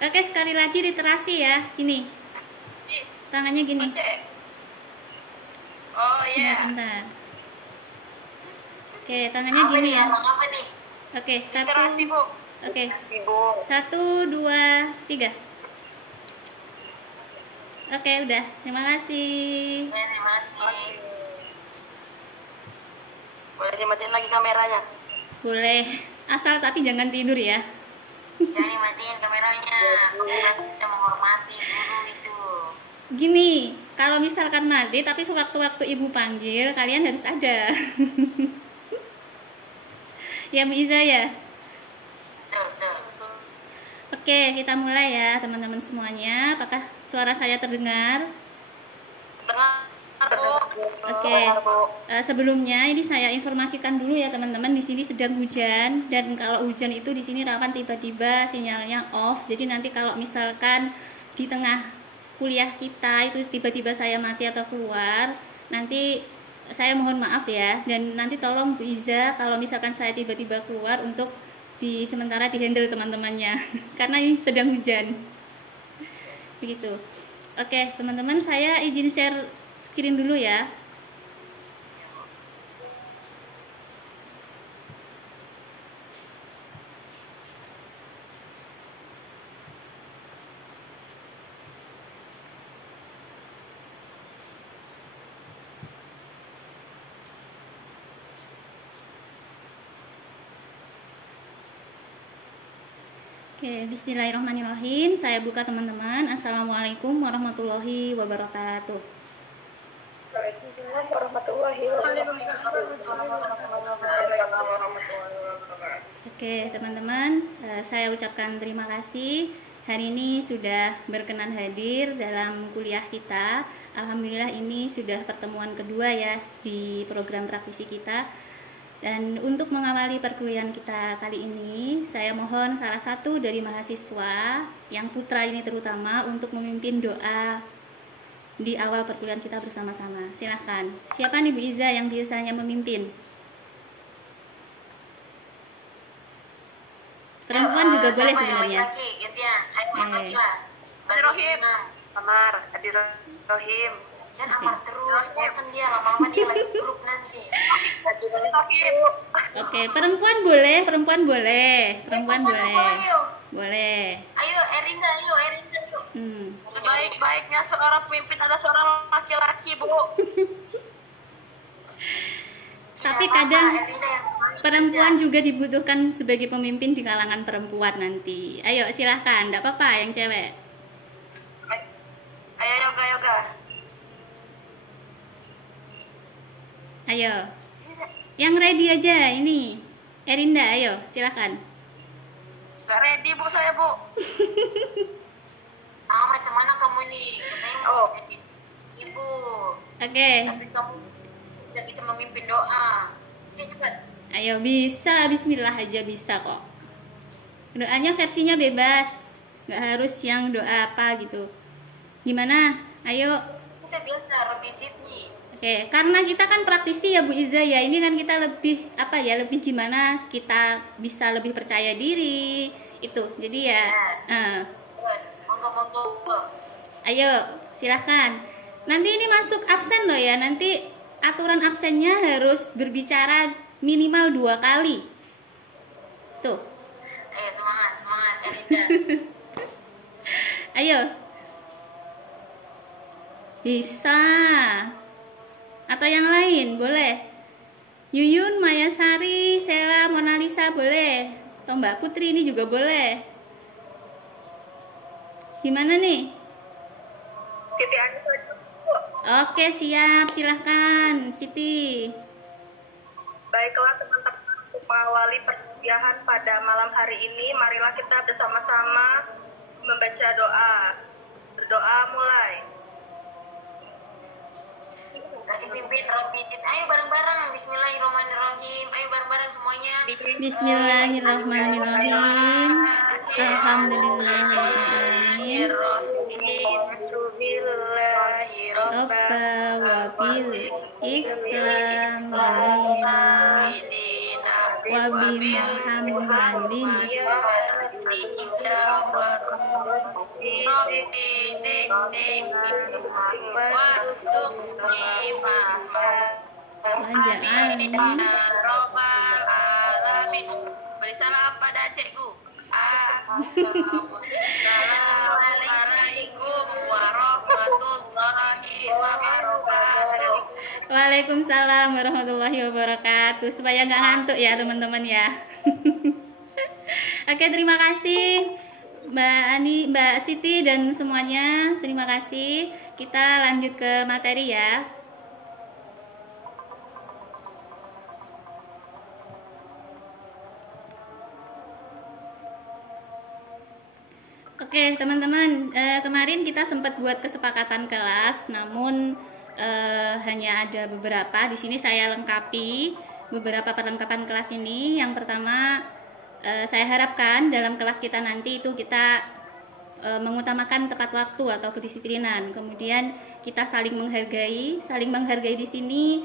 Oke, sekali lagi literasi ya. Gini. Tangannya gini. Oh iya. Bentar. Oke, tangannya Apa gini nih, ya. apa nih? Oke, Literasi, Bu. Oke. Ibu. 1, 2, 3. Oke, udah. Terima kasih. Ya, terima kasih. Boleh dimatiin lagi kameranya? Boleh. Asal tapi jangan tidur ya. Jangan dimatiin kameranya. Kamu sudah menghormati guru itu. Gini, kalau misalkan mati tapi sewaktu-waktu ibu panggil, kalian harus ada. Ya Bu Iza ya. Betul. Oke, kita mulai ya teman-teman semuanya. Apakah suara saya terdengar? Benar, Bu. Oke. Sebelumnya ini saya informasikan dulu ya teman-teman, di sini sedang hujan dan kalau hujan itu di sini rawan tiba-tiba sinyalnya off. Jadi nanti kalau misalkan di tengah kuliah kita itu tiba-tiba saya mati atau keluar, nanti saya mohon maaf ya, dan nanti tolong Bu Iza kalau misalkan saya tiba-tiba keluar untuk sementara dihandle teman-temannya karena ini sedang hujan. Begitu. Oke, teman-teman, saya izin share screen dulu ya. Oke, bismillahirrahmanirrahim. Saya buka teman-teman. Assalamualaikum warahmatullahi wabarakatuh. Waalaikumsalam warahmatullahi wabarakatuh. Oke, teman-teman, saya ucapkan terima kasih. Hari ini sudah berkenan hadir dalam kuliah kita. Alhamdulillah ini sudah pertemuan kedua ya di program praktisi kita. Dan untuk mengawali perkuliahan kita kali ini, saya mohon salah satu dari mahasiswa yang putra ini terutama untuk memimpin doa di awal perkuliahan kita bersama-sama. Silahkan. Siapa nih Bu Iza yang biasanya memimpin? Perempuan juga boleh sebenarnya. Rohim. Amar, Rohim. Jangan amar terus, bosan dia, lama-lama dia lagi grup nanti. Oke, perempuan boleh. Boleh. Ayo, Erinda yuk. Sebaik-baiknya seorang pemimpin ada seorang laki-laki, Bu. Tapi kadang perempuan juga dibutuhkan sebagai pemimpin di kalangan perempuan nanti. Ayo silahkan, enggak apa-apa yang cewek. Ayo yoga. Ayo. Yang ready aja ini. Erinda, ayo silahkan. Gak ready, Bu, saya, Bu. Macam mana kamu nih? Katanya Ibu. Oke. Tapi kamu tidak bisa memimpin doa. Oke, cepat. Ayo, bisa. Bismillah aja bisa kok. Doanya versinya bebas. Nggak harus yang doa apa gitu. Gimana? Ayo. Kita biasa revisit nih. Oke, karena kita kan praktisi ya Bu Iza ya. Ini kan kita lebih lebih gimana kita bisa lebih percaya diri. Itu. Jadi ya. Terus, monggo. Ayo, silahkan. Nanti ini masuk absen loh ya. Nanti aturan absennya harus berbicara minimal 2 kali. Tuh. Ayo semangat Erinda. Ayo. Bisa. Atau yang lain, boleh. Yuyun, Maya Sari, Sela, Mona Lisa boleh. Atau Mbak Putri ini juga boleh. Gimana nih? Siti Anissa, Bu. Oke, siap. Silahkan, Siti. Baiklah teman-teman, untuk mengawali perkuliahan pada malam hari ini, marilah kita bersama-sama membaca doa. Berdoa mulai. Lagi pimpin revisit. Ayo bareng-bareng. Bismillahirrahmanirrahim. Ayo bareng-bareng semuanya. Bismillahirrahmanirrahim. Alhamdulillahirrahmanirrahim. Robba wabil Islam walina wa bi Muhammadin. Waj'alni Robbal alamin. Beri salam pada cikgu. Assalamualaikum warahmatullahi wabarakatuh. Waalaikumsalam warahmatullahi wabarakatuh. Supaya nggak ngantuk ya teman-teman ya. Oke, terima kasih Mbak Ani, Mbak Siti dan semuanya. Terima kasih. Kita lanjut ke materi ya. Oke teman-teman, kemarin kita sempat buat kesepakatan kelas, namun hanya ada beberapa. Di sini saya lengkapi beberapa perlengkapan kelas ini. Yang pertama, saya harapkan dalam kelas kita nanti itu kita mengutamakan tepat waktu atau kedisiplinan. Kemudian kita saling menghargai. Saling menghargai di sini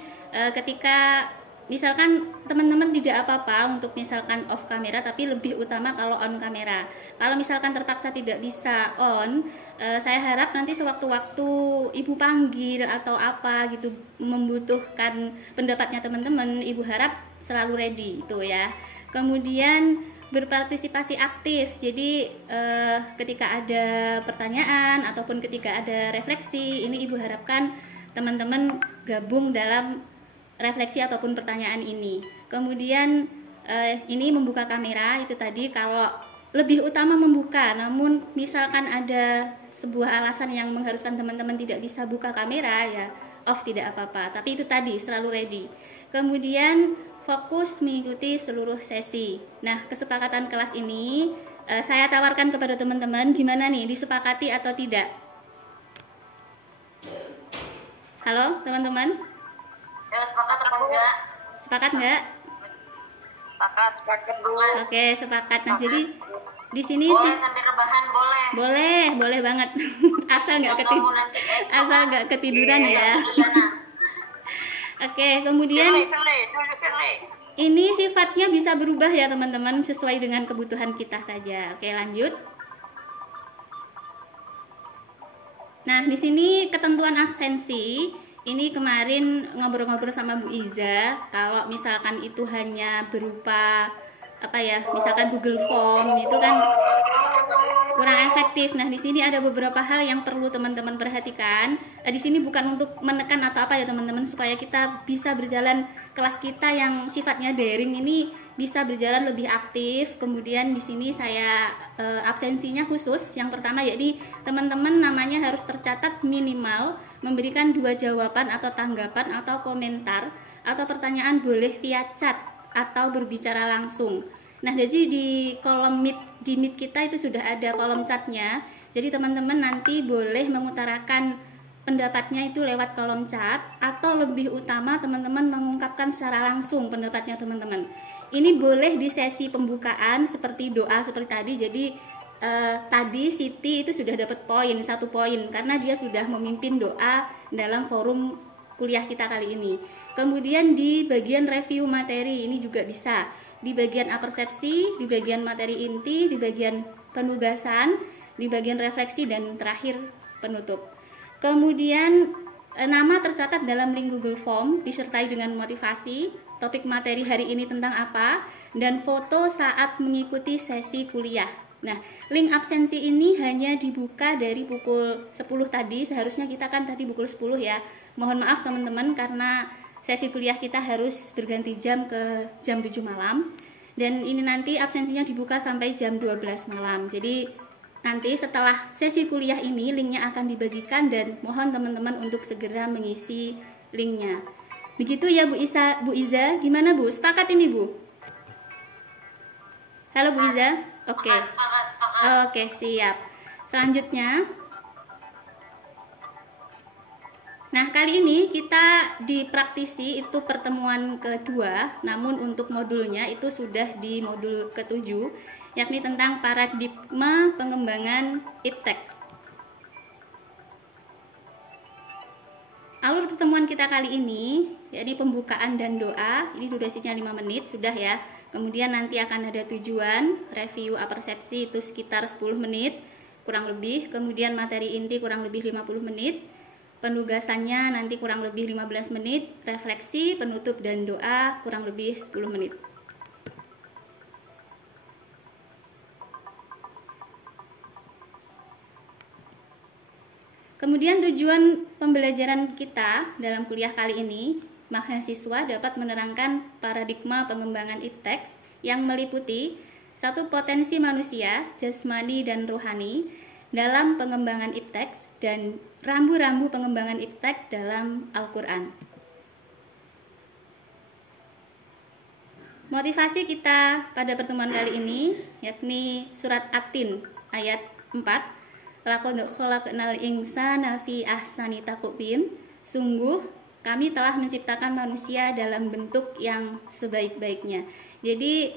ketika misalkan teman-teman tidak apa-apa untuk misalkan off kamera, tapi lebih utama kalau on kamera. Kalau misalkan terpaksa tidak bisa on, saya harap nanti sewaktu-waktu ibu panggil atau apa gitu membutuhkan pendapatnya teman-teman, ibu harap selalu ready itu ya. Kemudian berpartisipasi aktif, jadi ketika ada pertanyaan ataupun ketika ada refleksi, ini ibu harapkan teman-teman gabung dalam refleksi ataupun pertanyaan ini. Kemudian ini membuka kamera itu tadi, kalau lebih utama membuka, namun misalkan ada sebuah alasan yang mengharuskan teman-teman tidak bisa buka kamera, ya off tidak apa-apa, tapi itu tadi selalu ready. Kemudian fokus mengikuti seluruh sesi. Nah, kesepakatan kelas ini saya tawarkan kepada teman-teman, gimana nih, disepakati atau tidak? Halo teman-teman, Sepakat apa enggak? sepakat nggak? Sepakat dulu. Oke, sepakat. Nah, jadi di sini Boleh sih sambil rebahan, boleh. boleh banget. Asal nggak ketiduran ya. Oke, kemudian ini sifatnya bisa berubah ya teman-teman, sesuai dengan kebutuhan kita saja. Oke, lanjut. Nah, di sini ketentuan absensi. Ini kemarin ngobrol-ngobrol sama Bu Iza, kalau misalkan itu hanya berupa apa ya, misalkan Google Form itu kan kurang efektif. Nah, di sini ada beberapa hal yang perlu teman-teman perhatikan. Di sini bukan untuk menekan atau apa ya teman-teman, supaya kita bisa berjalan kelas kita yang sifatnya daring ini bisa berjalan lebih aktif. Kemudian di sini saya absensinya khusus. Yang pertama yakni teman-teman namanya harus tercatat minimal memberikan 2 jawaban atau tanggapan atau komentar atau pertanyaan, boleh via chat atau berbicara langsung. Nah, jadi di kolom di Meet kita itu sudah ada kolom chatnya. Jadi teman-teman nanti boleh mengutarakan pendapatnya itu lewat kolom chat, atau lebih utama teman-teman mengungkapkan secara langsung pendapatnya teman-teman. Ini boleh di sesi pembukaan seperti doa seperti tadi. Jadi tadi Siti itu sudah dapat poin, 1 poin karena dia sudah memimpin doa dalam forum kuliah kita kali ini. Kemudian di bagian review materi ini juga bisa, di bagian apersepsi, di bagian materi inti, di bagian penugasan, di bagian refleksi, dan terakhir penutup. Kemudian nama tercatat dalam link Google Form disertai dengan motivasi, topik materi hari ini tentang apa, dan foto saat mengikuti sesi kuliah. Nah, link absensi ini hanya dibuka dari pukul 10 tadi, seharusnya kita kan tadi pukul 10 ya. Mohon maaf teman-teman karena sesi kuliah kita harus berganti jam ke jam 7 malam. Dan ini nanti absensinya dibuka sampai jam 12 malam. Jadi nanti setelah sesi kuliah ini linknya akan dibagikan, dan mohon teman-teman untuk segera mengisi linknya. Begitu ya Bu Iza, gimana Bu? Sepakat ini Bu? Halo Bu Iza? Oke. Oke, siap. Selanjutnya, nah kali ini kita di praktisi itu pertemuan kedua, namun untuk modulnya itu sudah di modul ke-7, yakni tentang paradigma pengembangan ipteks. Alur pertemuan kita kali ini yakni pembukaan dan doa. Ini durasinya 5 menit sudah ya. Kemudian nanti akan ada tujuan, review apersepsi itu sekitar 10 menit kurang lebih. Kemudian materi inti kurang lebih 50 menit. Penugasannya nanti kurang lebih 15 menit. Refleksi, penutup, dan doa kurang lebih 10 menit. Kemudian tujuan pembelajaran kita dalam kuliah kali ini, mahasiswa dapat menerangkan paradigma pengembangan ipteks yang meliputi satu potensi manusia, jasmani dan rohani dalam pengembangan ipteks dan rambu-rambu pengembangan ipteks dalam Al-Quran. Motivasi kita pada pertemuan kali ini yakni surat At-Tin ayat 4. Laqad khalaqnal insana fi ahsani taqwim. Sungguh kami telah menciptakan manusia dalam bentuk yang sebaik-baiknya. Jadi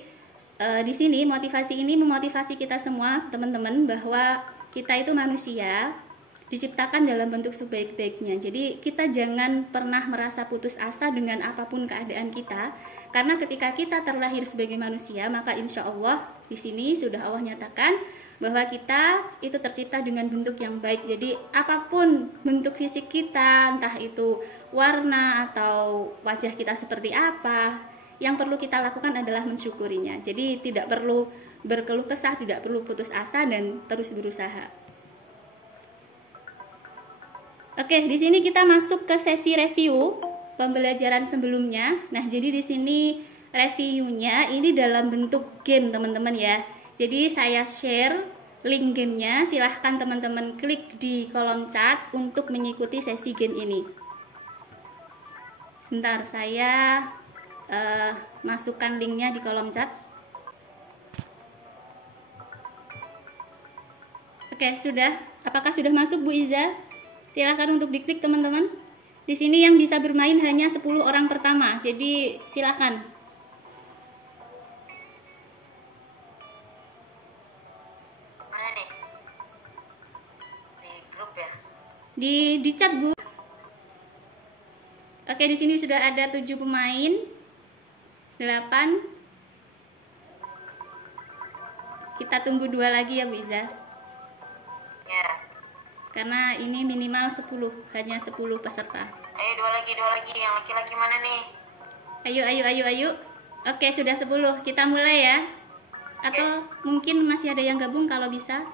di sini motivasi ini memotivasi kita semua teman-teman bahwa kita itu manusia diciptakan dalam bentuk sebaik-baiknya. Jadi kita jangan pernah merasa putus asa dengan apapun keadaan kita, karena ketika kita terlahir sebagai manusia maka insya Allah di sini sudah Allah nyatakan bahwa kita itu tercipta dengan bentuk yang baik. Jadi apapun bentuk fisik kita, entah itu warna atau wajah kita seperti apa, yang perlu kita lakukan adalah mensyukurinya. Jadi tidak perlu berkeluh kesah, tidak perlu putus asa, dan terus berusaha. Oke, di sini kita masuk ke sesi review pembelajaran sebelumnya. Nah, jadi di sini reviewnya ini dalam bentuk game, teman-teman ya. Jadi saya share link gamenya, silahkan teman-teman klik di kolom chat untuk mengikuti sesi game ini. Sebentar, saya masukkan linknya di kolom chat. Oke, sudah. Apakah sudah masuk Bu Iza? Silahkan untuk diklik teman-teman. Di sini yang bisa bermain hanya 10 orang pertama, jadi silahkan. Di chat Bu. Oke, di sini sudah ada 7 pemain. 8. Kita tunggu 2 lagi ya Bu Iza. Ya. Karena ini minimal 10, hanya 10 peserta. Ayo 2 lagi. Yang laki-laki mana nih? Ayo. Oke, sudah 10. Kita mulai ya. Atau mungkin masih ada yang gabung kalau bisa.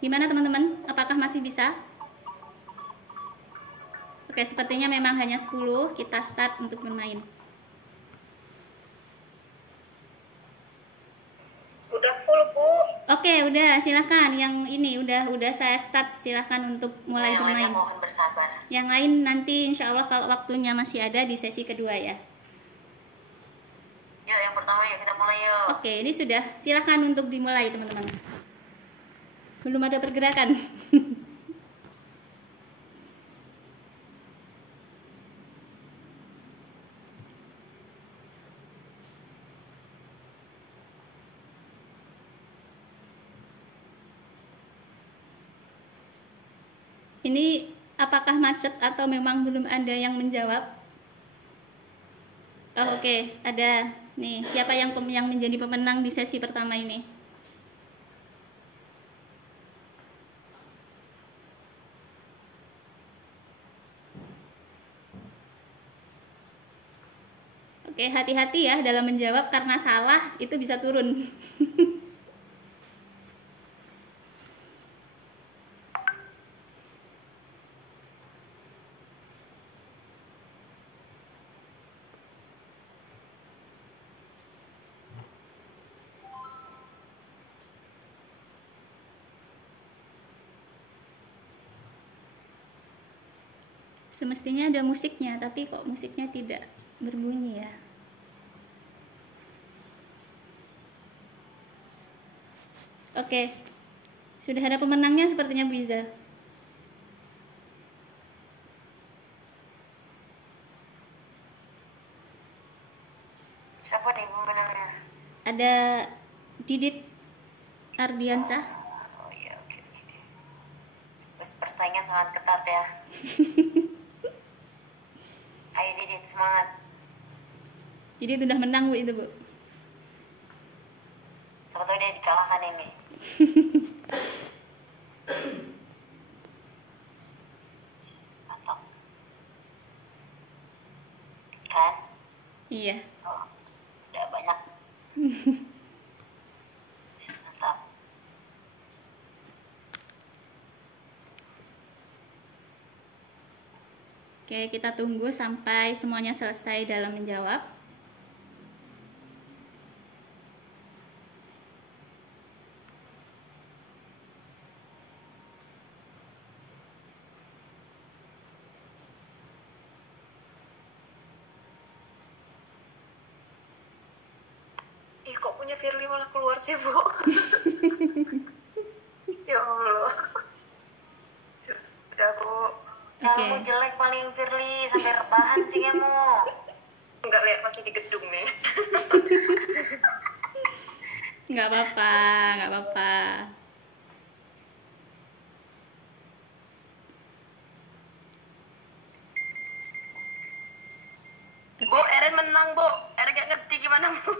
Gimana teman-teman? Apakah masih bisa? Oke, sepertinya memang hanya 10. Kita start untuk bermain. Udah full, Bu. Oke, udah silakan. Yang ini udah saya start, silakan untuk mulai bermain. Mohon bersabar. Yang lain nanti insya Allah kalau waktunya masih ada di sesi kedua ya. Yuk, yang pertama yuk kita mulai yuk. Oke, ini sudah. Silakan untuk dimulai teman-teman. Belum ada pergerakan. Ini apakah macet atau memang belum ada yang menjawab? Oh, oke, ada nih. Siapa yang menjadi pemenang di sesi pertama ini? Oke, hati-hati ya dalam menjawab, karena salah itu bisa turun. Semestinya ada musiknya, tapi kok musiknya tidak berbunyi ya. Oke, sudah ada pemenangnya sepertinya Bu Iza. Siapa nih pemenangnya? Ada Didit Ardiansah. Oh iya, oke. Terus persaingan sangat ketat ya. Ayo Didit, semangat. Didit udah menang Bu itu Bu. Siapa tahu dia dikalahkan ini. Mantap. Kan? Iya. Oh, udah banyak. Mantap. Oke, kita tunggu sampai semuanya selesai dalam menjawab. Ih, kok punya Firly malah keluar sih, Bu? Ya Allah. Udah, Bu. Kamu jelek paling Firly, sampai rebahan sih kamu. Enggak lihat masih di gedung nih. Nggak apa-apa, nggak apa-apa. Bu, Erin menang, Bu. Erin nggak ngerti gimana, Bu.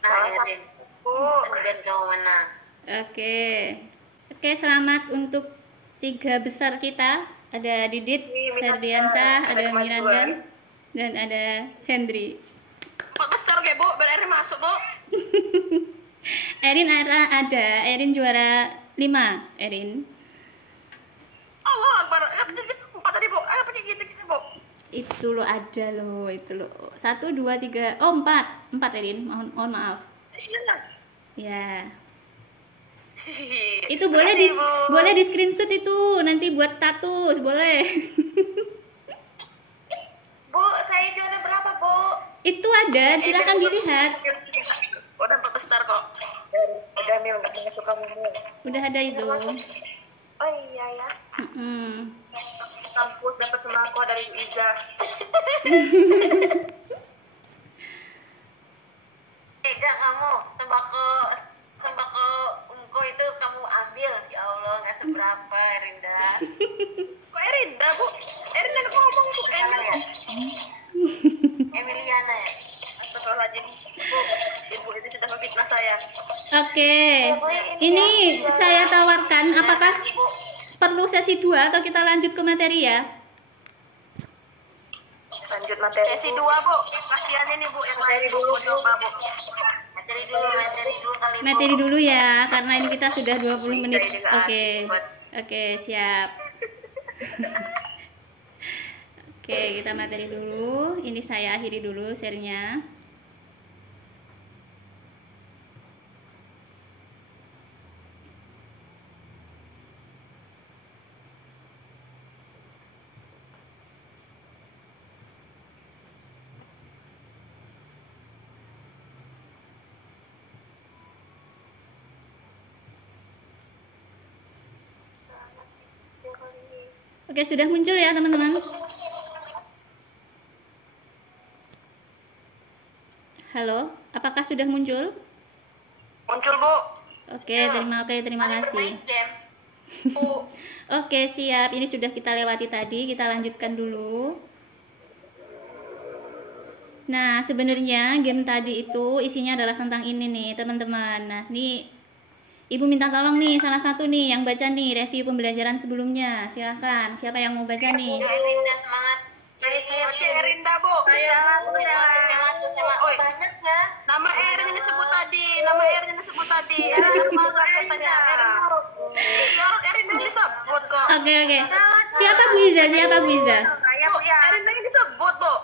Nah, Erin. Bu. Dan kamu menang. Oke. Oke, selamat untuk 3 besar kita. Ada Didit, Ferdiansah, ada Miranda, dan ada Hendri. 4 besar kayak, Bu. Biar Erin masuk, Bu. Erin ada, Erin juara 5, Erin. Allah Akbar. Empat tadi, Bu. Apa kayak gitu, Bu? Itu lo ada lo, itu lo. 1, 2, 3, oh 4 Erin, mohon maaf. Ya. Itu boleh boleh di screenshot itu nanti buat status, boleh. Bu, saya juara berapa, Bu? Itu ada, silakan dilihat. Udah 4 besar kok. Udah Mil, nggak suka Mumu. Udah ada itu. Oh iya ya. Kampus dapat sembako dari Bu Iza. Enggak kamu, sembako Umko itu kamu ambil. Ya Allah, nggak seberapa, Rinda. Kok Erinda, Bu? Erin ada ngomong, Bu. Emil. Emiliana ya? Astagfirullahaladzim. Bu, Ibu itu sudah memfitnah saya. Oke. Ini saya tawarkan, apakah perlu sesi 2 atau kita lanjut ke materi ya? Lanjut materi. Sesi 2, Bu. Kasihan ini, Bu. Yang lain dulu, coba, Bu. Materi dulu kali. Materi dulu ya, karena ini kita sudah 20 menit. Oke, siap. Oke, kita materi dulu. Ini saya akhiri dulu serinya. Oke, sudah muncul ya teman-teman. Halo, apakah sudah muncul? Muncul, Bu. Oke, terima kasih. Oke, siap. Ini sudah kita lewati tadi, kita lanjutkan dulu. Nah, sebenarnya game tadi itu isinya adalah tentang ini nih, teman-teman. Nah, ini Ibu minta tolong nih, salah satu nih yang baca nih review pembelajaran sebelumnya. Silahkan, siapa yang mau baca nih? Rinda, semangat. Ini saya Erinda, Bu. banyak ya. Nama Erin yang disebut tadi. Erin semangat katanya. Erin yang disebut kok. Oke. Siapa Bu Iza? Bu, Erin yang disebut, Bu.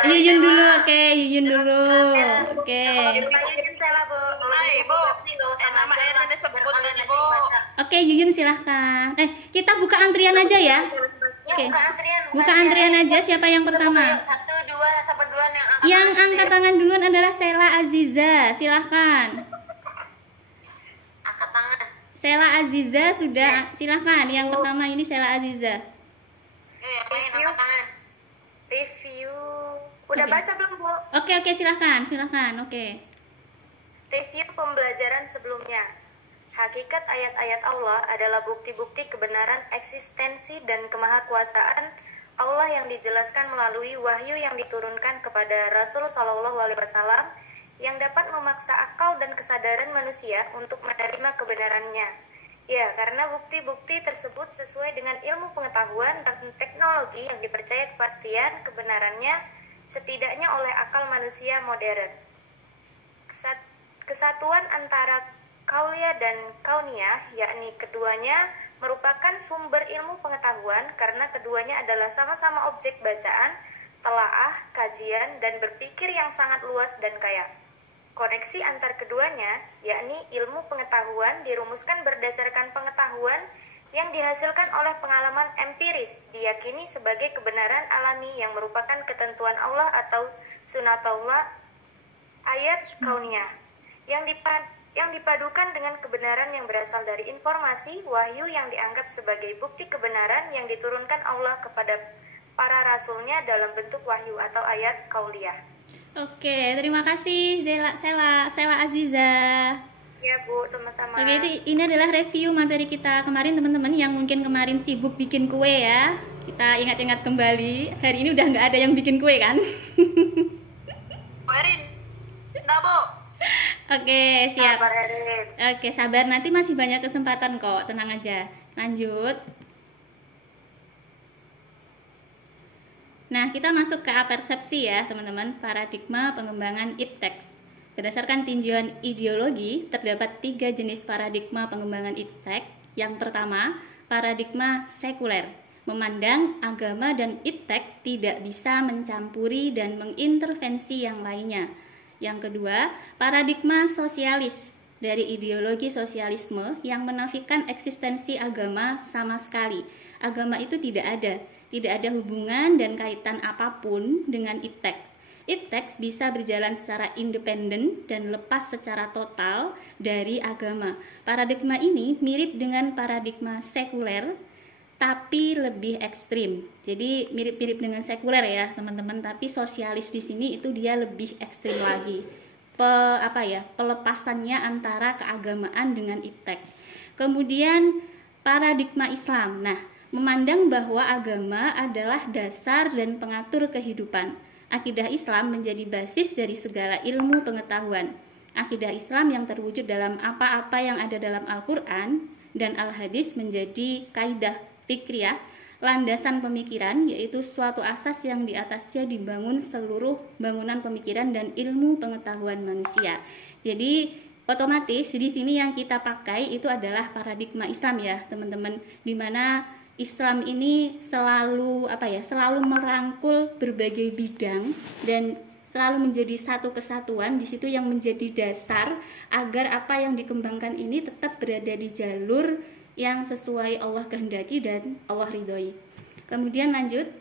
Yuyun dulu, oke. Yuyun dulu. Oke. Nama Erin yang disebut tadi, Bu. Oke, Yuyun silahkan. Kita buka antrian aja ya. Oke. Buka antrian aja, siapa yang pertama? 1, 2, siapa duluan Yang angkat tangan duluan adalah Sela Aziza. Silahkan. Angkat tangan. Sela Aziza sudah, silahkan. Yang pertama ini Sela Aziza. Yang lain angkat tangan. Review. Udah Oke. baca belum, Bu? Oke, silahkan. Oke. Review pembelajaran sebelumnya. Hakikat ayat-ayat Allah adalah bukti-bukti kebenaran eksistensi dan kemahakuasaan Allah yang dijelaskan melalui wahyu yang diturunkan kepada Rasul Shallallahu Alaihi Wasallam yang dapat memaksa akal dan kesadaran manusia untuk menerima kebenarannya. Ya, karena bukti-bukti tersebut sesuai dengan ilmu pengetahuan dan teknologi yang dipercaya kepastian kebenarannya setidaknya oleh akal manusia modern. Kesatuan antara kauliyah dan kauniyah, yakni keduanya merupakan sumber ilmu pengetahuan karena keduanya adalah sama-sama objek bacaan, telaah, kajian, dan berpikir yang sangat luas dan kaya. Koneksi antar keduanya, yakni ilmu pengetahuan, dirumuskan berdasarkan pengetahuan yang dihasilkan oleh pengalaman empiris, diyakini sebagai kebenaran alami yang merupakan ketentuan Allah atau sunatullah, ayat kauniyah, yang dipadukan dengan kebenaran yang berasal dari informasi, wahyu yang dianggap sebagai bukti kebenaran yang diturunkan Allah kepada para rasulnya dalam bentuk wahyu atau ayat kauliyah. Oke, terima kasih Sela Aziza. Ya Bu, sama-sama. Oke, ini adalah review materi kita kemarin teman-teman yang mungkin kemarin sibuk bikin kue ya. Kita ingat-ingat kembali, hari ini udah nggak ada yang bikin kue kan? Bu Erin, enggak Bu? Oke, siap. Sabar, Erin. Oke, sabar, nanti masih banyak kesempatan kok, tenang aja. Lanjut. Nah, kita masuk ke apersepsi ya, teman-teman. Paradigma pengembangan ipteks. Berdasarkan tinjauan ideologi, terdapat 3 jenis paradigma pengembangan ipteks. Yang pertama, paradigma sekuler. Memandang agama dan ipteks tidak bisa mencampuri dan mengintervensi yang lainnya. Yang kedua, paradigma sosialis. Dari ideologi sosialisme yang menafikan eksistensi agama sama sekali. Agama itu tidak ada hubungan dan kaitan apapun dengan ipteks. Ipteks bisa berjalan secara independen dan lepas secara total dari agama. Paradigma ini mirip dengan paradigma sekuler, tapi lebih ekstrim. Jadi mirip-mirip dengan sekuler ya teman-teman, tapi sosialis di sini itu dia lebih ekstrim lagi. Pelepasannya antara keagamaan dengan ipteks. Kemudian paradigma Islam. Nah, memandang bahwa agama adalah dasar dan pengatur kehidupan. Akidah Islam menjadi basis dari segala ilmu pengetahuan. Akidah Islam yang terwujud dalam apa-apa yang ada dalam Al-Quran dan Al-Hadis menjadi kaidah fikriyah, landasan pemikiran, yaitu suatu asas yang di atasnya dibangun seluruh bangunan pemikiran dan ilmu pengetahuan manusia. Jadi otomatis di sini yang kita pakai itu adalah paradigma Islam ya teman-teman, di mana Islam ini selalu merangkul berbagai bidang dan selalu menjadi satu kesatuan. Di situ yang menjadi dasar agar apa yang dikembangkan ini tetap berada di jalur yang sesuai Allah kehendaki dan Allah ridhoi. Kemudian lanjut.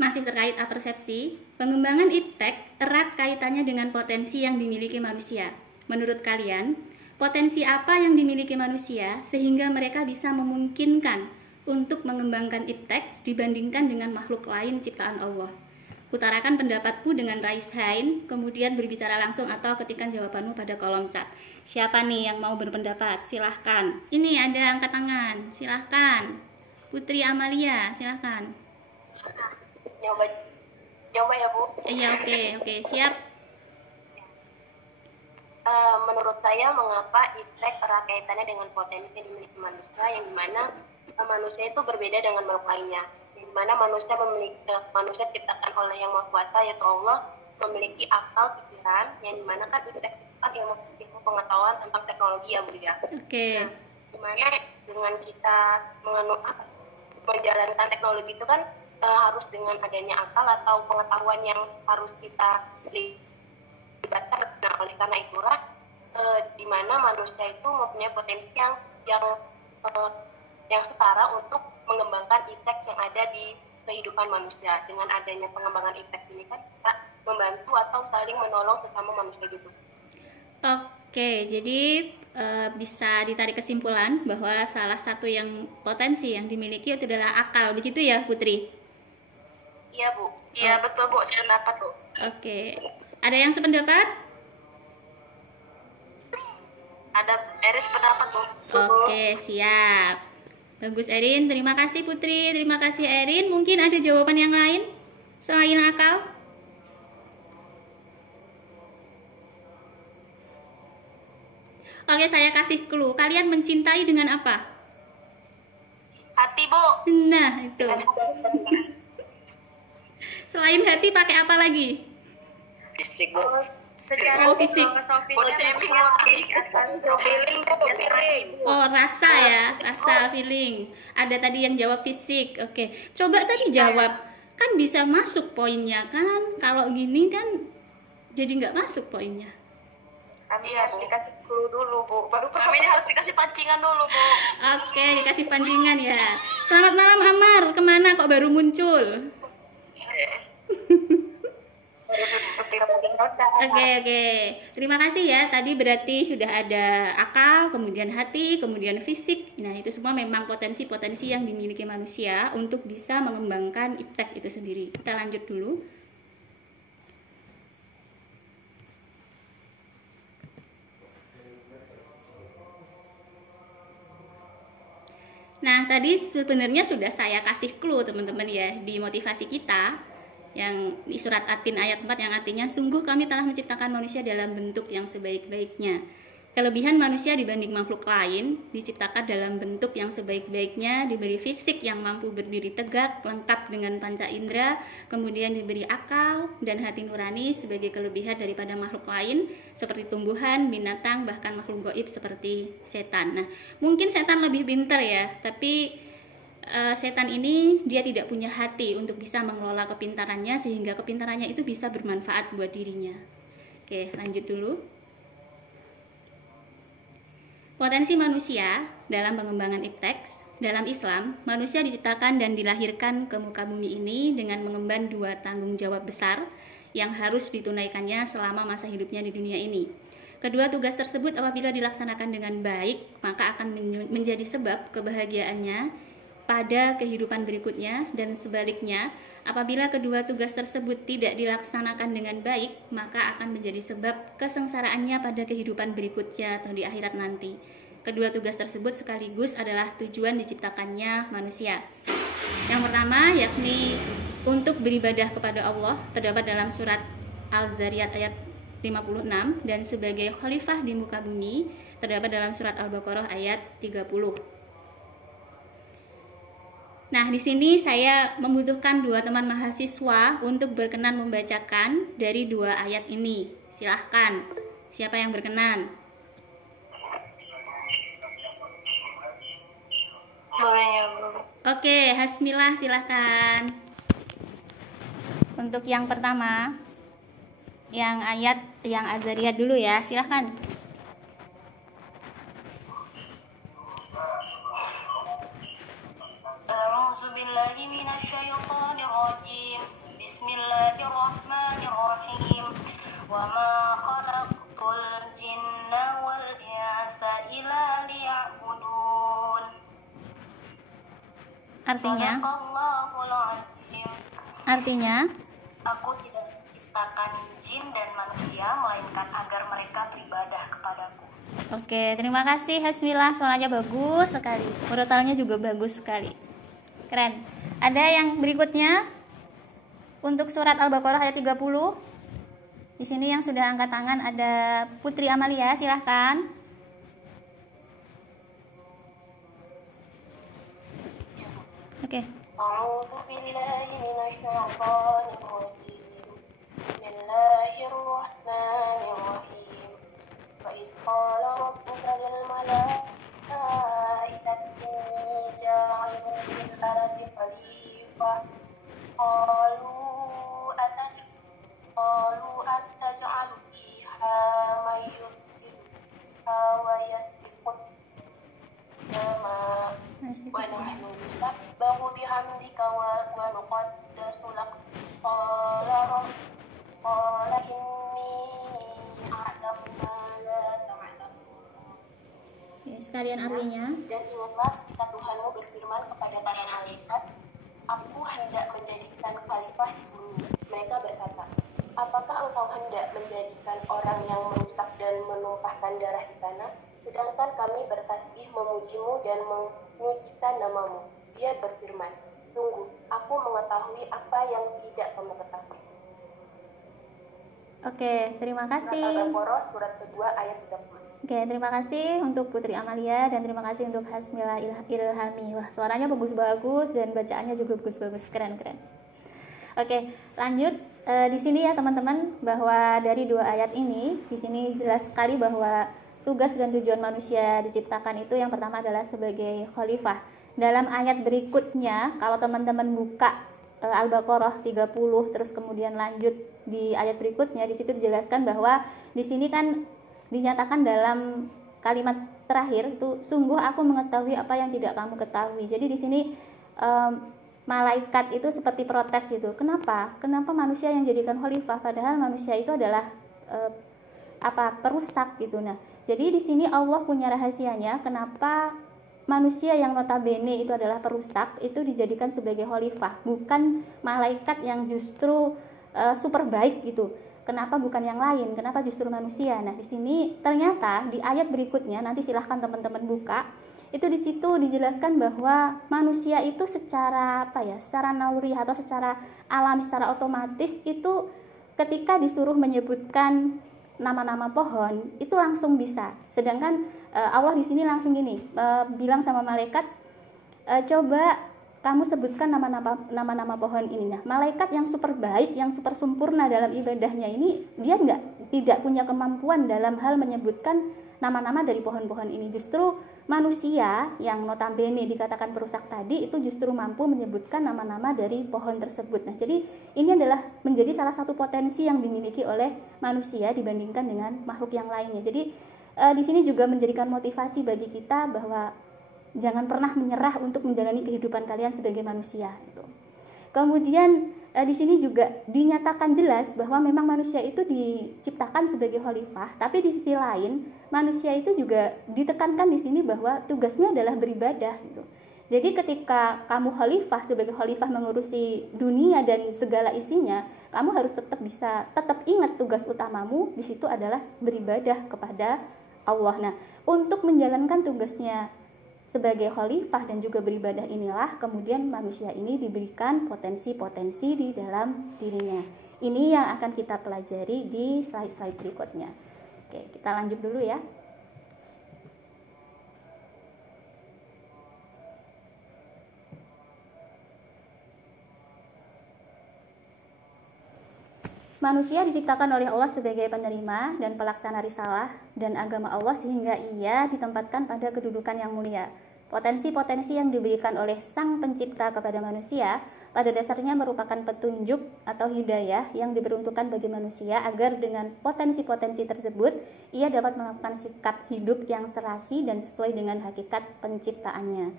Masih terkait apersepsi, pengembangan ipteks erat kaitannya dengan potensi yang dimiliki manusia. Menurut kalian, potensi apa yang dimiliki manusia sehingga mereka bisa memungkinkan untuk mengembangkan ipteks dibandingkan dengan makhluk lain ciptaan Allah? Utarakan pendapatku dengan raise hand, kemudian berbicara langsung atau ketikkan jawabanmu pada kolom chat. Siapa nih yang mau berpendapat? Silahkan. Ini ada angkat tangan, silahkan. Putri Amalia, silahkan. Coba ya Bu. Iya, oke, siap. Menurut saya mengapa iptek erat kaitannya dengan potensi yang dimiliki manusia, yang dimana manusia itu berbeda dengan makhluk lainnya, yang dimana manusia diciptakan oleh yang Maha Kuasa yaitu Allah, memiliki akal pikiran, yang dimana kan iptek itu kan ilmu pengetahuan tentang teknologi ya Bu ya. Oke. Nah, dimana dengan kita menjalankan teknologi itu kan harus dengan adanya akal atau pengetahuan yang harus kita libatkan. Nah, oleh karena itulah di mana manusia itu mempunyai potensi yang setara untuk mengembangkan iptek yang ada di kehidupan manusia. Dengan adanya pengembangan iptek ini kan bisa membantu atau saling menolong sesama manusia gitu. Oke, jadi bisa ditarik kesimpulan bahwa salah satu yang potensi yang dimiliki itu adalah akal, begitu ya Putri? Iya Bu. Iya betul Bu, sependapat Bu. Oke, ada yang sependapat? Ada Eris pendapat Bu. Oke, siap. Bagus Erin, terima kasih Putri, terima kasih Erin. Mungkin ada jawaban yang lain selain akal? Oke, saya kasih clue. Kalian mencintai dengan apa? Hati, Bu. Nah, itu. Selain hati pakai apa lagi? Fisik, Bu. Secara fisik. Body shaming. Feeling, Bu, feeling. Oh, rasa ya, rasa, feeling. Ada tadi yang jawab fisik. Oke, coba tadi jawab. Kan bisa masuk poinnya kan? Kalau gini kan jadi nggak masuk poinnya. Kami harus dikasih clue dulu, Bu. Baru Kami ini harus dikasih pancingan dulu, Bu. Oke, dikasih pancingan ya. Selamat malam Amar, kemana kok baru muncul? Oke. Terima kasih ya. Tadi berarti sudah ada akal, kemudian hati, kemudian fisik. Nah, itu semua memang potensi-potensi yang dimiliki manusia untuk bisa mengembangkan iptek itu sendiri. Kita lanjut dulu. Nah, tadi sebenarnya sudah saya kasih clue teman-teman ya di motivasi kita yang di surat At-Tin ayat 4 yang artinya sungguh kami telah menciptakan manusia dalam bentuk yang sebaik-baiknya. Kelebihan manusia dibanding makhluk lain diciptakan dalam bentuk yang sebaik-baiknya, diberi fisik yang mampu berdiri tegak, lengkap dengan panca indera, kemudian diberi akal dan hati nurani sebagai kelebihan daripada makhluk lain seperti tumbuhan, binatang, bahkan makhluk gaib seperti setan. Nah, mungkin setan lebih pintar ya, tapi setan ini dia tidak punya hati untuk bisa mengelola kepintarannya sehingga kepintarannya itu bisa bermanfaat buat dirinya. Oke, lanjut dulu. Potensi manusia dalam pengembangan iptek. Dalam Islam, manusia diciptakan dan dilahirkan ke muka bumi ini dengan mengemban 2 tanggung jawab besar yang harus ditunaikannya selama masa hidupnya di dunia ini. Kedua tugas tersebut apabila dilaksanakan dengan baik, maka akan menjadi sebab kebahagiaannya pada kehidupan berikutnya, dan sebaliknya, apabila kedua tugas tersebut tidak dilaksanakan dengan baik, maka akan menjadi sebab kesengsaraannya pada kehidupan berikutnya atau di akhirat nanti. Kedua tugas tersebut sekaligus adalah tujuan diciptakannya manusia. Yang pertama yakni untuk beribadah kepada Allah, terdapat dalam surat Al-Zariyat ayat 56, dan sebagai khalifah di muka bumi terdapat dalam surat Al-Baqarah ayat 30. Nah, di sini saya membutuhkan 2 teman mahasiswa untuk berkenan membacakan dari 2 ayat ini. Silahkan, siapa yang berkenan? Oke, Hasmillah silahkan. Untuk yang pertama, yang ayat yang Azariyat dulu ya, silahkan. A'udzubillahi minasyaitonirrajim. Bismillahirrahmanirrahim. Wa ma khalaqtul jinna wal insa illa liya'budun. Artinya aku tidak menciptakan jin dan manusia melainkan agar mereka beribadah kepadaku. Oke, terima kasih Hasmillah, suaranya bagus sekali. Urutannya juga bagus sekali. Keren. Ada yang berikutnya untuk surat Al-Baqarah ayat 30. Di sini yang sudah angkat tangan ada Putri Amalia, silahkan. Oke. A'udzubillahi minasyaitonirrajim. Bismillahirrahmanirrahim. Wa iz qala rabbuka lil malaikati inni ja'ilun fil ardi khalifah. Qalu ataj'alu fiha may yufsidu wa yasfiku nama wa nahnu nusabbihu bihamdika wa nuqaddisu lak. Qala inni a'lamu ma la ta'lamun. Ya, sekalian artinya. Dan ingatlah kita Tuhanmu berfirman kepada para malaikat, aku hendak menjadikan khalifah di bumi. Mereka berkata, apakah engkau hendak menjadikan orang yang merusak dan menumpahkan darah di tanah? Sedangkan kami bertasbih memujimu dan memujikan namamu. Dia berfirman, sungguh, aku mengetahui apa yang tidak kamu ketahui. Oke, terima kasih. Surat Al-Baqarah, surat kedua, ayat 30. Oke, terima kasih untuk Putri Amalia dan terima kasih untuk Hasmila Ilhami. Wah, suaranya bagus-bagus dan bacaannya juga bagus-bagus, keren-keren. Oke, lanjut. Di sini ya teman-teman, bahwa dari dua ayat ini, di sini jelas sekali bahwa tugas dan tujuan manusia diciptakan itu yang pertama adalah sebagai khalifah. Dalam ayat berikutnya, kalau teman-teman buka Al-Baqarah 30 terus kemudian lanjut di ayat berikutnya, di situ dijelaskan bahwa di sini kan dinyatakan dalam kalimat terakhir itu, sungguh aku mengetahui apa yang tidak kamu ketahui. Jadi di sini malaikat itu seperti protes gitu. Kenapa manusia yang jadikan khalifah, padahal manusia itu adalah perusak gitu. Nah, jadi di sini Allah punya rahasianya kenapa manusia yang notabene itu adalah perusak itu dijadikan sebagai khalifah, bukan malaikat yang justru super baik gitu. Kenapa bukan yang lain? Kenapa justru manusia? Nah, di sini ternyata di ayat berikutnya, nanti silahkan teman-teman buka. Itu di situ dijelaskan bahwa manusia itu secara secara naluri atau secara alam, secara otomatis itu ketika disuruh menyebutkan nama-nama pohon itu langsung bisa. Sedangkan Allah di sini langsung gini, bilang sama malaikat, coba kamu sebutkan nama-nama pohon ini. Nah, malaikat yang super baik, yang super sempurna dalam ibadahnya ini, dia tidak punya kemampuan dalam hal menyebutkan nama-nama dari pohon-pohon ini. Justru manusia yang notabene dikatakan perusak tadi itu justru mampu menyebutkan nama-nama dari pohon tersebut. Nah, jadi ini adalah menjadi salah satu potensi yang dimiliki oleh manusia dibandingkan dengan makhluk yang lainnya. Jadi di sini juga menjadikan motivasi bagi kita bahwa jangan pernah menyerah untuk menjalani kehidupan kalian sebagai manusia gitu. Kemudian di sini juga dinyatakan jelas bahwa memang manusia itu diciptakan sebagai khalifah, tapi di sisi lain manusia itu juga ditekankan di sini bahwa tugasnya adalah beribadah gitu. Jadi ketika kamu khalifah, sebagai khalifah mengurusi dunia dan segala isinya, kamu harus tetap ingat tugas utamamu di situ adalah beribadah kepada Allah. Nah, untuk menjalankan tugasnya sebagai khalifah dan juga beribadah inilah kemudian manusia ini diberikan potensi-potensi di dalam dirinya. Ini yang akan kita pelajari di slide-slide berikutnya. Oke, kita lanjut dulu ya. Manusia diciptakan oleh Allah sebagai penerima dan pelaksana risalah dan agama Allah sehingga ia ditempatkan pada kedudukan yang mulia. Potensi-potensi yang diberikan oleh Sang Pencipta kepada manusia pada dasarnya merupakan petunjuk atau hidayah yang diperuntukkan bagi manusia agar dengan potensi-potensi tersebut ia dapat melakukan sikap hidup yang serasi dan sesuai dengan hakikat penciptaannya.